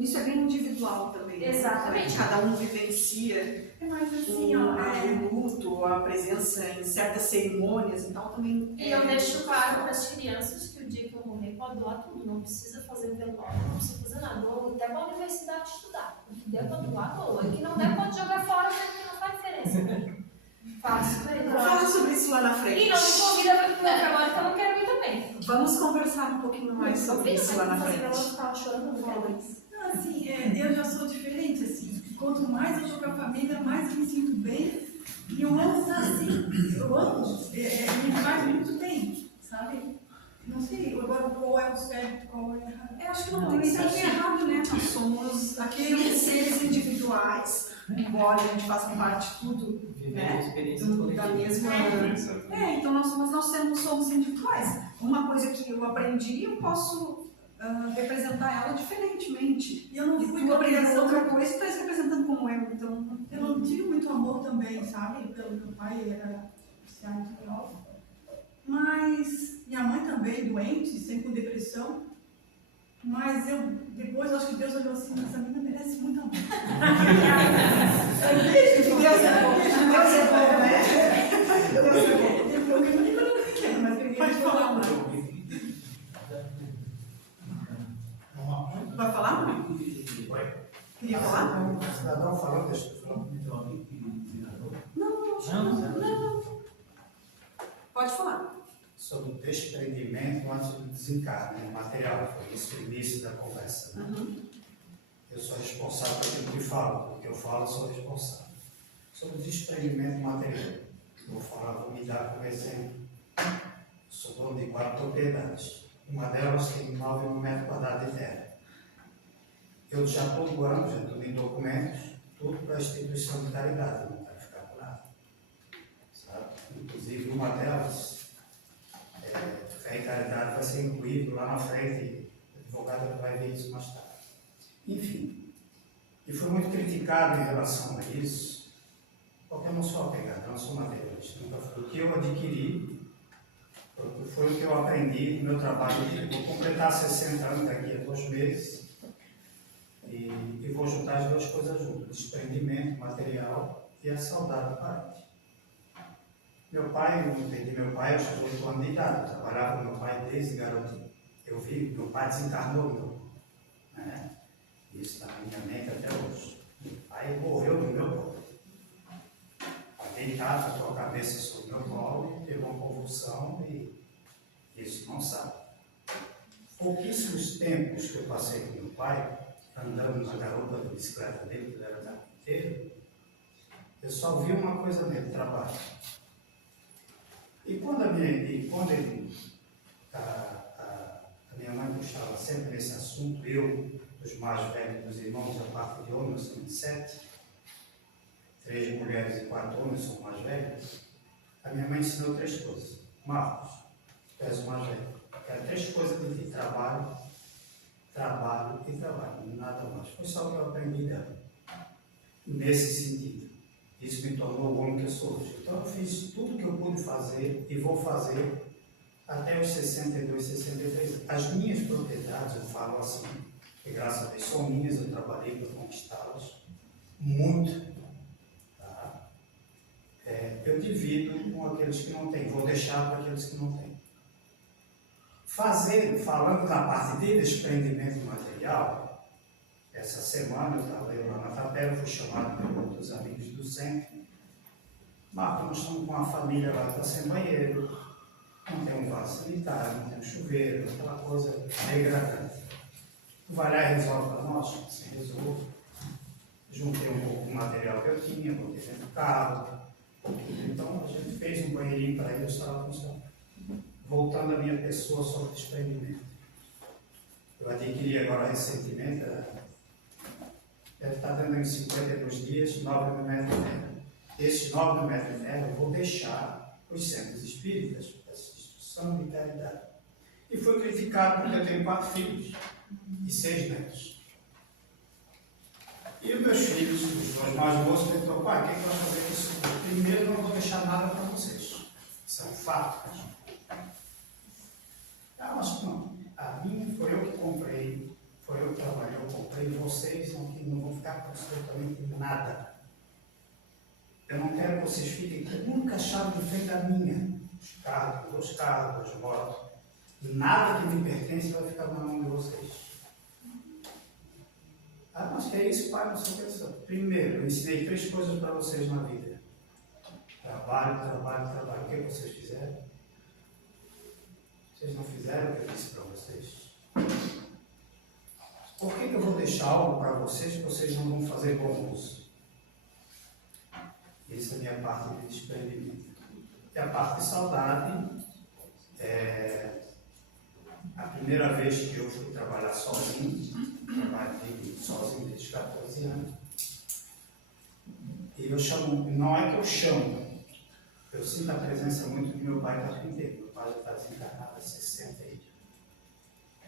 Isso é bem individual também. Exatamente. Cada um vivencia Mas assim, o luto, a presença em certas cerimônias, então também. E eu deixo claro para as crianças que o dia que eu morrer pode doar tudo, não precisa fazer velório, não precisa fazer nada. Ou até para a universidade estudar. O que der para doar, doa. O que não der, pode jogar fora, porque não faz diferença. Faço para ele. Fala sobre isso lá na frente. E não me convida para o velório, que eu não quero ir também. Vamos conversar um pouquinho mais sobre isso lá na frente. Eu ficava chorando, não quero ir. Não, assim, eu já sou diferente, assim. Quanto mais eu estou com a família, mais eu me sinto bem. E eu amo estar assim. Eu amo. Me faz muito bem, sabe? Não sei agora qual é o certo, qual é o errado. Eu acho que não tem certo e errado, né? Nós somos aqueles seres individuais, embora a gente faça parte de tudo, Viver experiência da coletiva. mesma. Então nós somos individuais. Uma coisa que eu aprendi, eu posso representar ela diferentemente. E eu não fui tu aprendeu criação. outra coisa e está se representando como eu, então. Eu não tive muito amor também, sabe? Pelo meu pai, ele era oficial integral. Mas minha mãe também, doente, sempre com depressão. Mas depois eu acho que Deus olhou assim, essa menina merece muito amor. Deus é bom, né? Deus é bom. Eu não digo nada pequeno, mas pode falar, não. Vai falar? Queria falar? O cidadão falou, deixa eu falar. Não. Pode falar. Sobre o desprendimento antes do desencarne material. Foi isso o início da conversa. Né? Eu sou responsável por aquilo que falo. Porque eu falo, eu sou responsável. Sobre o desprendimento material. Vou me dar como exemplo. Sou dono de 4 propriedades. Uma delas tem 9 metros quadrados de terra. Eu já estou doando, já estou em documentos, tudo para a instituição de caridade, não quero ficar com nada. Sabe? Inclusive, uma delas, fé e caridade vai ser incluído lá na frente, a advogada vai ver isso mais tarde. Enfim, e foi muito criticado em relação a isso, porque eu não sou apegado, eu não sou materialista, nunca fui. O que eu adquiri foi o que eu aprendi no meu trabalho. Vou completar 60 anos daqui a 2 meses e vou juntar as duas coisas juntas, desprendimento material e a saudade do parente. Meu pai, eu perdi meu pai aos 18 anos de idade, eu trabalhava com meu pai desde garotinho. Eu vi, meu pai desencarnou, né? Isso está na minha mente até hoje. Meu pai morreu no meu colo. Deitado, botou a cabeça sobre o meu colo, teve uma convulsão e isso não sabe. Pouquíssimos tempos que eu passei com meu pai, andando na garupa da bicicleta dele, que ele era carpinteiro, eu só vi uma coisa nele, trabalho. E quando a minha mãe puxava sempre nesse assunto, eu, os mais velhos dos irmãos, a parte de homem, nós somos 7, 3 mulheres e 4 homens, são mais velhos, a minha mãe ensinou 3 coisas. Marcos, tu és o mais velho. Quero 3 coisas de ti: trabalho, trabalho e trabalho, nada mais. Foi só o que eu aprendi dela, nesse sentido. Isso me tornou o homem que eu sou hoje. Então eu fiz tudo que eu pude fazer e vou fazer até os 62, 63 anos. As minhas propriedades, eu falo assim, que graças a Deus são minhas, eu trabalhei para conquistá-las, muito. Tá? Eu divido com aqueles que não têm, vou deixar para aqueles que não têm. Falando na parte de desprendimento material, essa semana eu estava lá na Tapera, fui chamado por outros amigos do centro. Marco, nós estamos com uma família lá que está sem banheiro, não tem um vaso sanitário, não tem um chuveiro, aquela coisa degradante. Tu vai lá e resolve para nós? Sem resolve. Juntei um pouco do material que eu tinha, botei dentro do carro. Então a gente fez um banheirinho para ele, estava funcionando. Voltando à minha pessoa sobre desprendimento. Eu adquiri agora recentemente, deve estar dando em 52 dias, 9 mil metros de terra. Esses 9 mil metros de terra eu vou deixar os centros espíritas, essa instituição de caridade. E fui criticado porque eu tenho 4 filhos e 6 netos. E os meus filhos, os 2 mais moços, perguntaram: pai, o que vai fazer com isso? Primeiro, eu não vou deixar nada para vocês. Isso é um fato. Mas não. A minha foi eu que comprei, foi eu que trabalhei, eu comprei. Vocês não vão ficar com absolutamente nada. Eu não quero que vocês fiquem com a única chave de frente da minha. Os carros, as motos. Nada que me pertence vai ficar na mão de vocês. Mas que é isso, pai? Não sei o que é. Primeiro, eu ensinei 3 coisas para vocês na vida: trabalho, trabalho, trabalho. O que vocês fizeram? Vocês não fizeram o que eu disse para vocês. Por que eu vou deixar algo para vocês que vocês não vão fazer bom uso? Essa é a minha parte de desprendimento. E a parte de saudade, a primeira vez que eu fui trabalhar sozinho, trabalhei sozinho desde 14 anos, e eu chamo, não é que eu chamo, eu sinto a presença muito do meu pai carpinteiro. Meu pai já está desencarnado há 60 e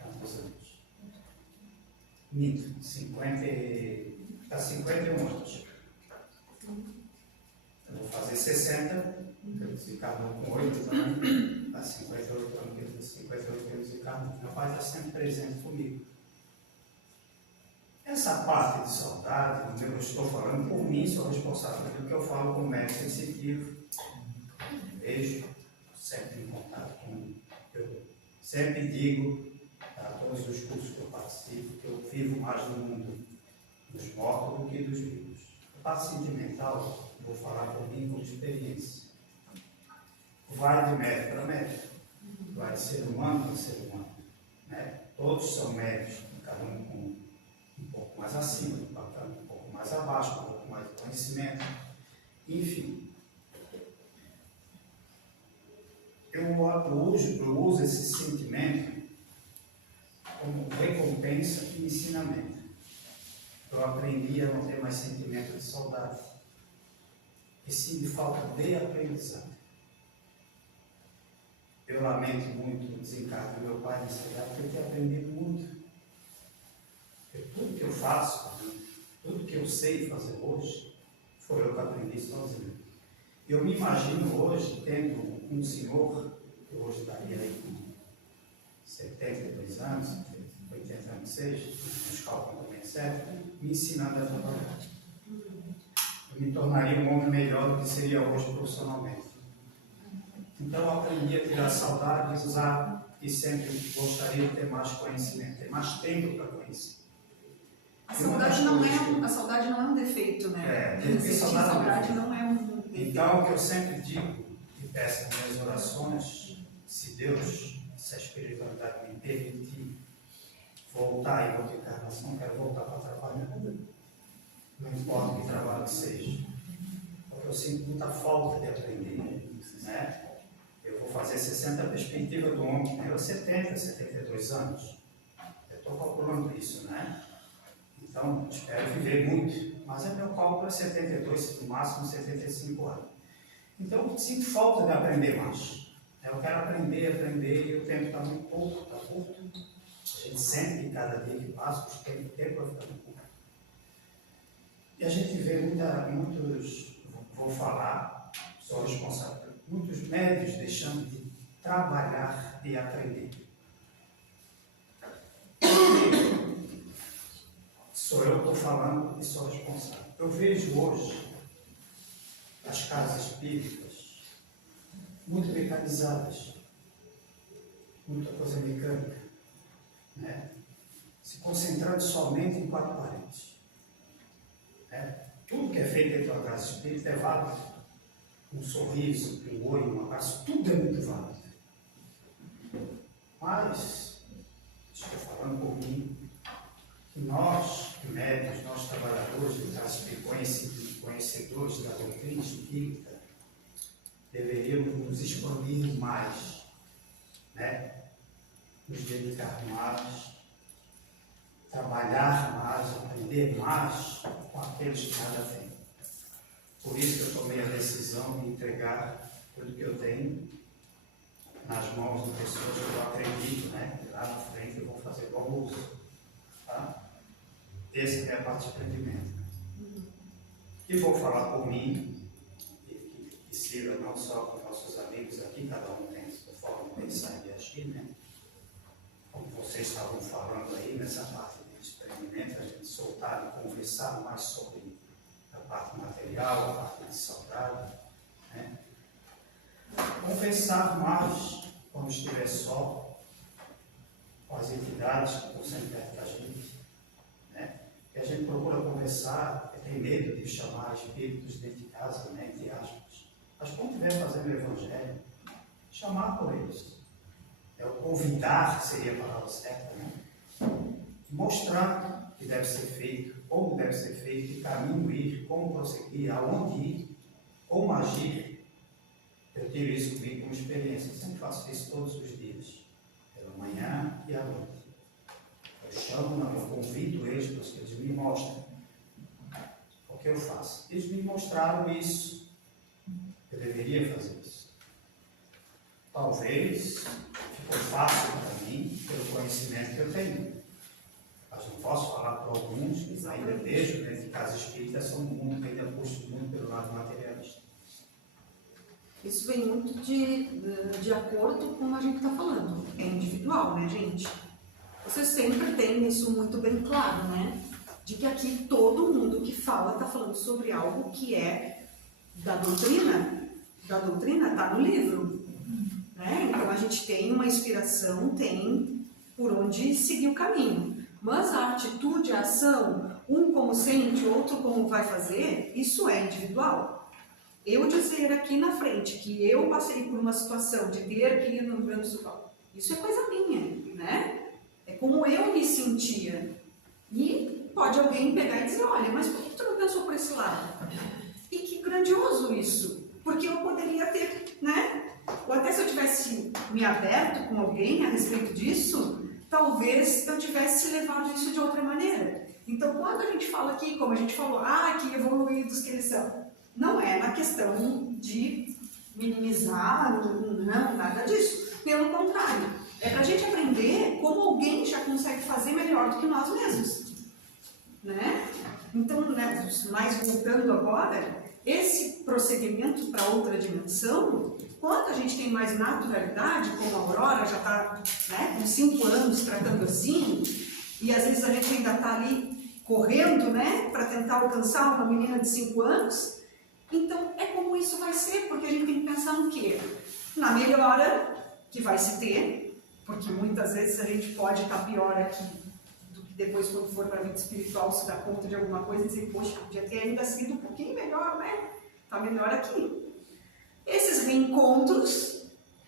tantos anos. Minto, 51 anos. Eu vou fazer 60, ele desencarnou com 8 anos, há 58 anos, 58 anos desencarnou. Meu pai está sempre presente comigo. Essa parte de saudade, eu estou falando por mim, sou responsável pelo que eu falo como médico sensitivo. Vejo, sempre em contato com. Eu sempre digo a todos os cursos que eu participo que eu vivo mais no mundo dos mortos do que dos vivos. A parte sentimental, vou falar por mim como experiência. Vai de médico para médico, vai de ser humano para ser humano. Né? Todos são médicos, cada um com um pouco mais acima, um pouco mais abaixo, um pouco mais de conhecimento, enfim. Eu uso esse sentimento como recompensa e ensinamento. eu aprendi a não ter mais sentimento de saudade, e sim de falta de aprendizado. Eu lamento muito o desencargo do meu pai nessa idade, porque eu tenho aprendido muito. Tudo que eu faço, tudo que eu sei fazer hoje, foi eu que aprendi sozinho. Eu me imagino hoje tendo um senhor, que hoje estaria aí com 72 anos, 86, os cálculos também é certo, me ensinando a trabalhar. Eu me tornaria um homem melhor do que seria hoje profissionalmente. Então eu aprendi a tirar saudade, usar, e sempre gostaria de ter mais conhecimento, ter mais tempo para conhecer. A saudade não é um defeito, né? Porque saudade não é um defeito. Então, o que eu sempre digo, e peço nas minhas orações, se Deus, se a espiritualidade me permitir voltar em outra encarnação, quero voltar para trabalhar. Não importa que trabalho que seja. Porque eu sinto muita falta de aprender, né? Eu vou fazer 60 perspectivas do homem que tem 70, 72 anos. Eu estou calculando isso, né? Então, espero viver muito, mas o meu cálculo é 72, no máximo 75 anos. Então, eu sinto falta de aprender mais. Eu quero aprender, e o tempo está muito pouco, está curto. A gente sente que cada dia que passa, o tempo vai ficando curto. E a gente vê muitos, vou falar, sou responsável, muitos médios deixando de trabalhar e aprender. Sou eu que estou falando e sou responsável. Eu vejo hoje as casas espíritas muito mecanizadas, muita coisa mecânica, né? Se concentrando somente em 4 paredes. Né? Tudo que é feito dentro da casa espírita é válido. Um sorriso, um olho, um abraço, tudo é muito válido. Mas, estou falando por mim, que nós, médicos, nós trabalhadores, conhecedores da doutrina espírita, deveríamos nos expandir mais, né? Nos dedicar mais, trabalhar mais, aprender mais com aqueles que nada têm. Por isso que eu tomei a decisão de entregar tudo que eu tenho nas mãos de pessoas que eu acredito, né? Lá na frente eu vou fazer bom uso. Tá? Essa é a parte de aprendimento. E vou falar por mim, que sirva não só com nossos amigos aqui, cada um tem a sua forma de pensar e agir, né? Como vocês estavam falando aí, nessa parte de desprendimento, a gente soltar e conversar mais sobre a parte material, a parte de saudade, né? Conversar mais quando estiver só, com as entidades que estão sempre perto da gente, né? Que a gente procura conversar, tem medo de chamar espíritos dentro de casa, né? Entre aspas. Mas quando estiver fazendo o evangelho, chamar por eles. O convidar seria a palavra certa, né? E mostrar o que deve ser feito, como deve ser feito, que caminho ir, como prosseguir, aonde ir, como agir. Eu tive isso comigo como experiência, eu sempre faço isso todos os dias, pela manhã e à noite. Eu chamo, eu convido eles para que eles me mostrem o que eu faço. Eles me mostraram isso. Eu deveria fazer isso. Talvez ficou fácil para mim pelo conhecimento que eu tenho. Mas não posso falar para alguns que ainda vejo dentro de casa espírita, são um mundo que ainda puxa muito pelo lado materialista. Isso vem muito de acordo com o que a gente está falando. É individual, né, gente? Você sempre tem isso muito bem claro, né? De que aqui todo mundo que fala está falando sobre algo que é da doutrina. Da doutrina está no livro. Né? Então a gente tem uma inspiração, tem por onde seguir o caminho. Mas a atitude, a ação, um como sente, outro como vai fazer, isso é individual. Eu dizer aqui na frente que eu passei por uma situação de ter que ir no Rio Grande do Sul, isso é coisa minha, né? É como eu me sentia. E pode alguém pegar e dizer, olha, mas por que tu não pensou por esse lado? E que grandioso isso! Porque eu poderia ter, né? Ou até se eu tivesse me aberto com alguém a respeito disso, talvez eu tivesse levado isso de outra maneira. Então, quando a gente fala aqui, como a gente falou, que evoluídos que eles são, não é na questão de minimizar, não, nada disso. Pelo contrário, é para a gente aprender como alguém já consegue fazer melhor do que nós mesmos. Né? Então, né, mais voltando agora, esse prosseguimento para outra dimensão, quando a gente tem mais naturalidade, como a Aurora já está, né, com 5 anos tratando assim, e às vezes a gente ainda está ali correndo, né, para tentar alcançar uma menina de 5 anos, então é como isso vai ser, porque a gente tem que pensar no quê? Na melhora que vai se ter, porque muitas vezes a gente pode estar pior aqui do que depois, quando for para a vida espiritual, se dar conta de alguma coisa e dizer, poxa, podia ter ainda sido um pouquinho melhor, né? Está melhor aqui. Esses reencontros,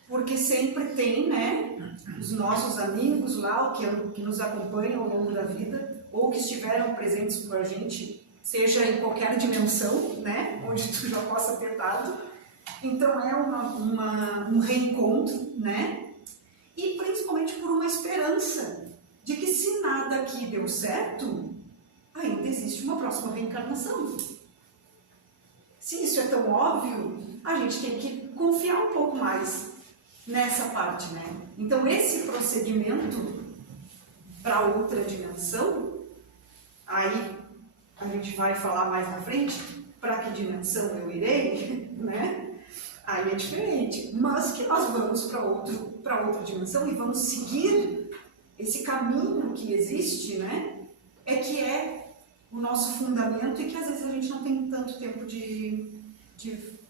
porque sempre tem, né, os nossos amigos lá, que nos acompanham ao longo da vida, ou que estiveram presentes com a gente, seja em qualquer dimensão, né, onde tu já possa ter dado. Então é um reencontro, né, e principalmente por uma esperança de que se nada aqui deu certo, ainda existe uma próxima reencarnação. Se isso é tão óbvio, a gente tem que confiar um pouco mais nessa parte, né? Então, esse prosseguimento para outra dimensão, aí a gente vai falar mais na frente, para que dimensão eu irei, né? Aí é diferente, mas que nós vamos para outra dimensão e vamos seguir esse caminho que existe, né? Que é o nosso fundamento e que às vezes a gente não tem tanto tempo de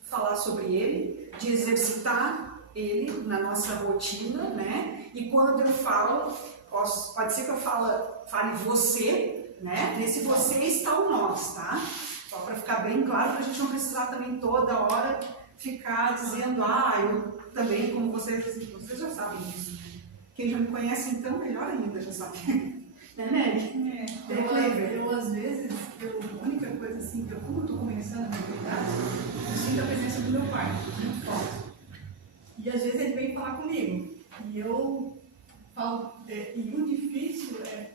falar sobre ele, de exercitar ele na nossa rotina, né? E quando eu falo, pode ser que eu fale você, né? Nesse você está o nós, tá? Só para ficar bem claro, para a gente não precisar também toda hora ficar dizendo, eu também, como vocês já sabem disso. Quem já me conhece, então, melhor ainda, já sabe. Né, Nelly? Eu, às vezes, a única coisa assim, que como eu estou começando a verdade, eu sinto a presença do meu pai, muito forte. E às vezes ele vem falar comigo. E eu falo, e o difícil é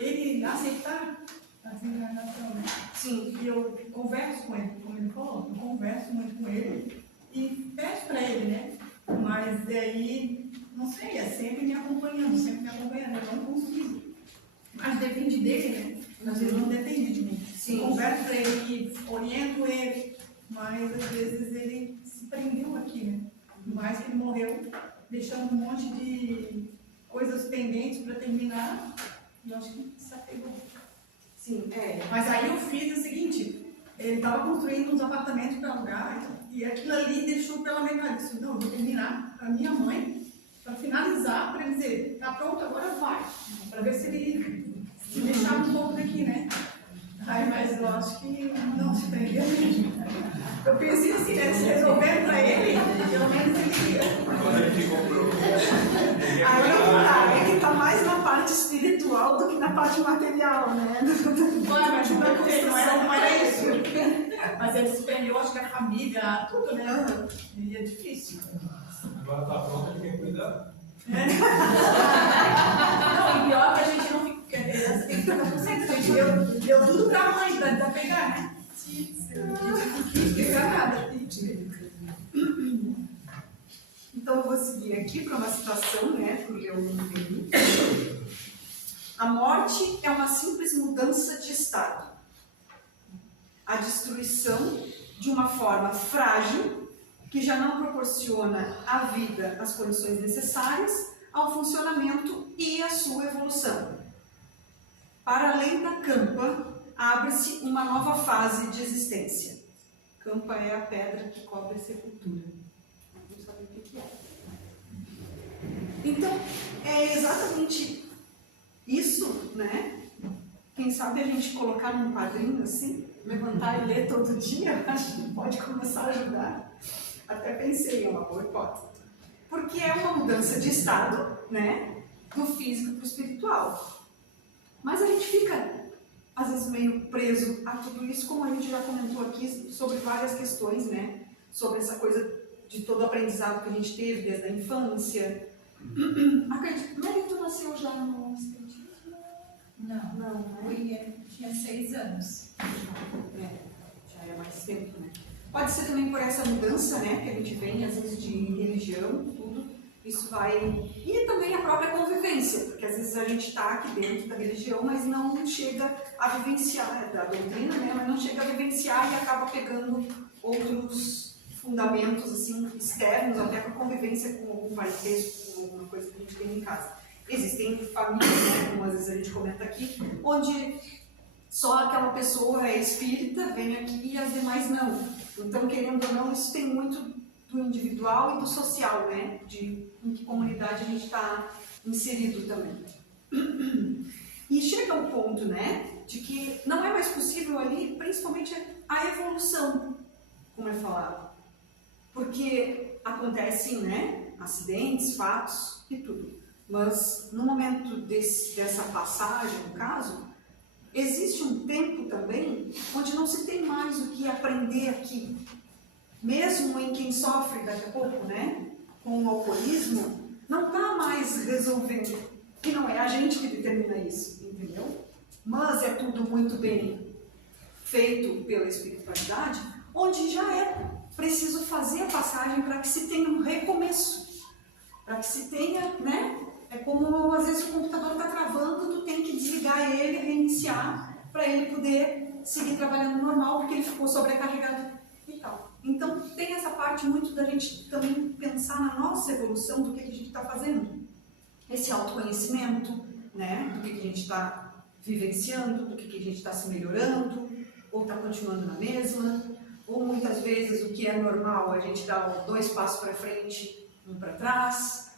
ele aceitar a desencarnação, né? Sim. E eu converso com ele, como ele falou, eu converso muito com ele e peço para ele, né? Mas daí, não sei, é sempre me acompanhando, eu não consigo. Mas depende dele, né? Às vezes não depende de mim. Sim. Converso para ele, oriento ele, mas às vezes ele se prendeu aqui, né? Mais que ele morreu, deixando um monte de coisas pendentes para terminar, e eu acho que se apegou. Sim, Mas aí eu fiz o seguinte, ele estava construindo uns apartamentos para alugar, e aquilo ali deixou pela metade. Eu disse, não, eu vou terminar para minha mãe, para finalizar, para ele dizer, tá pronto, agora vai. Para ver se ele se deixava um pouco daqui, né? Mas eu acho que não se prendeu mesmo. Eu pensei assim, né? Se resolver para ele, pelo menos ele ia. Aí é que está mais na parte espiritual do que na parte material, né? Claro, mas não era isso. Mas ele se prendeu, acho que a família, tudo, né? E é difícil. Agora tá pronto, ele quer cuidar. Não, e pior que a gente não fica. Você tem que ficar consciente. A gente deu tudo pra mãe, pra desapegar, né? Não quis pegar nada. Então eu vou seguir aqui para uma citação, né, do Leon Denis. A morte é uma simples mudança de estado. A destruição de uma forma frágil que já não proporciona à vida as condições necessárias ao funcionamento e à sua evolução. Para além da campa, abre-se uma nova fase de existência. Campa é a pedra que cobre a sepultura. Vamos saber o que é. Então, é exatamente isso, né? Quem sabe a gente colocar num quadrinho assim, levantar e ler todo dia, acho que pode começar a ajudar. Até pensei, é uma boa hipótese. Porque é uma mudança de estado, né? Do físico para o espiritual. Mas a gente fica, às vezes, meio preso a tudo isso, como a gente já comentou aqui, sobre várias questões, né? Sobre essa coisa de todo o aprendizado que a gente teve desde a infância. Acredito, mas tu nasceu já no espiritismo? Não, Não, né? tinha 6 anos. Já é mais tempo, né? Pode ser também por essa mudança, né, que a gente vem, às vezes, de religião, tudo. Isso vai... E também a própria convivência, porque às vezes a gente está aqui dentro da religião, mas não chega a vivenciar, da doutrina, né, mas não chega a vivenciar e acaba pegando outros fundamentos, assim, externos, até com a convivência com algum parentesco, com alguma coisa que a gente tem em casa. Existem famílias, né, como às vezes a gente comenta aqui, onde só aquela pessoa é espírita, vem aqui e as demais não. Então, querendo ou não, isso tem muito do individual e do social, né? De em que comunidade a gente está inserido também. E chega ao ponto, né? De que não é mais possível ali, principalmente a evolução, como é falado. Porque acontecem, né? Acidentes, fatos e tudo. Mas no momento dessa passagem, no caso, existe um tempo também onde não se tem mais o que aprender aqui. Mesmo em quem sofre daqui a pouco, né, com o alcoolismo, não está mais resolvendo. E não é a gente que determina isso, entendeu? Mas é tudo muito bem feito pela espiritualidade, onde já é preciso fazer a passagem para que se tenha um recomeço. Para que se tenha, né? É como às vezes o computador está travando, tu tem que desligar ele, reiniciar, para ele poder seguir trabalhando normal, porque ele ficou sobrecarregado e tal. Então tem essa parte muito da gente também pensar na nossa evolução, do que a gente está fazendo. Esse autoconhecimento, né? Do que a gente está vivenciando, do que a gente está se melhorando, ou está continuando na mesma, ou muitas vezes o que é normal, a gente dá 2 passos para frente, 1 para trás,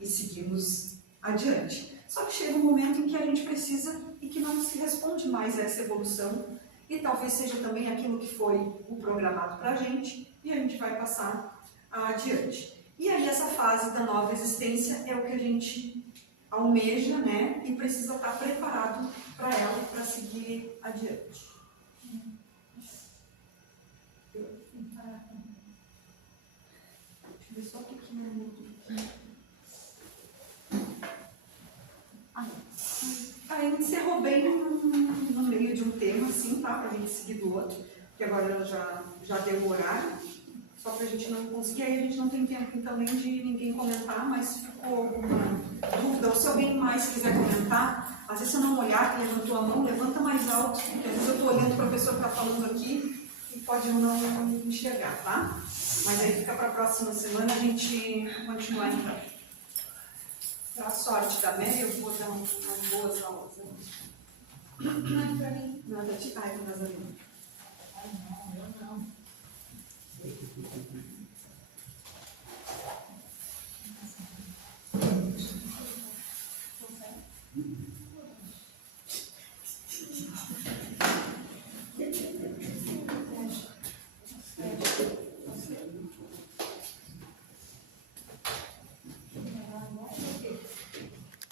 e seguimos adiante. Só que chega um momento em que a gente precisa e que não se responde mais a essa evolução, e talvez seja também aquilo que foi o programado para a gente, e a gente vai passar adiante. E aí essa fase da nova existência é o que a gente almeja, né, e precisa estar preparado para ela, para seguir adiante. Deixa eu ver só o que a gente encerrou bem no meio de um tema, assim, tá? Pra gente seguir do outro, porque agora já deu o horário, só pra gente não conseguir, aí a gente não tem tempo então nem de ninguém comentar, mas se ficou alguma dúvida, ou se alguém mais quiser comentar, às vezes você não olhar, que levantou a mão, levanta mais alto, porque às vezes eu tô olhando para a pessoa que está falando aqui e pode não enxergar, tá? Mas aí fica para a próxima semana a gente continuar então. Para a sorte da Mary, eu vou dar umas boas aulas. Né? Não, para mim. Nada de raiva das alunas. Ai, não, eu não. Uhum.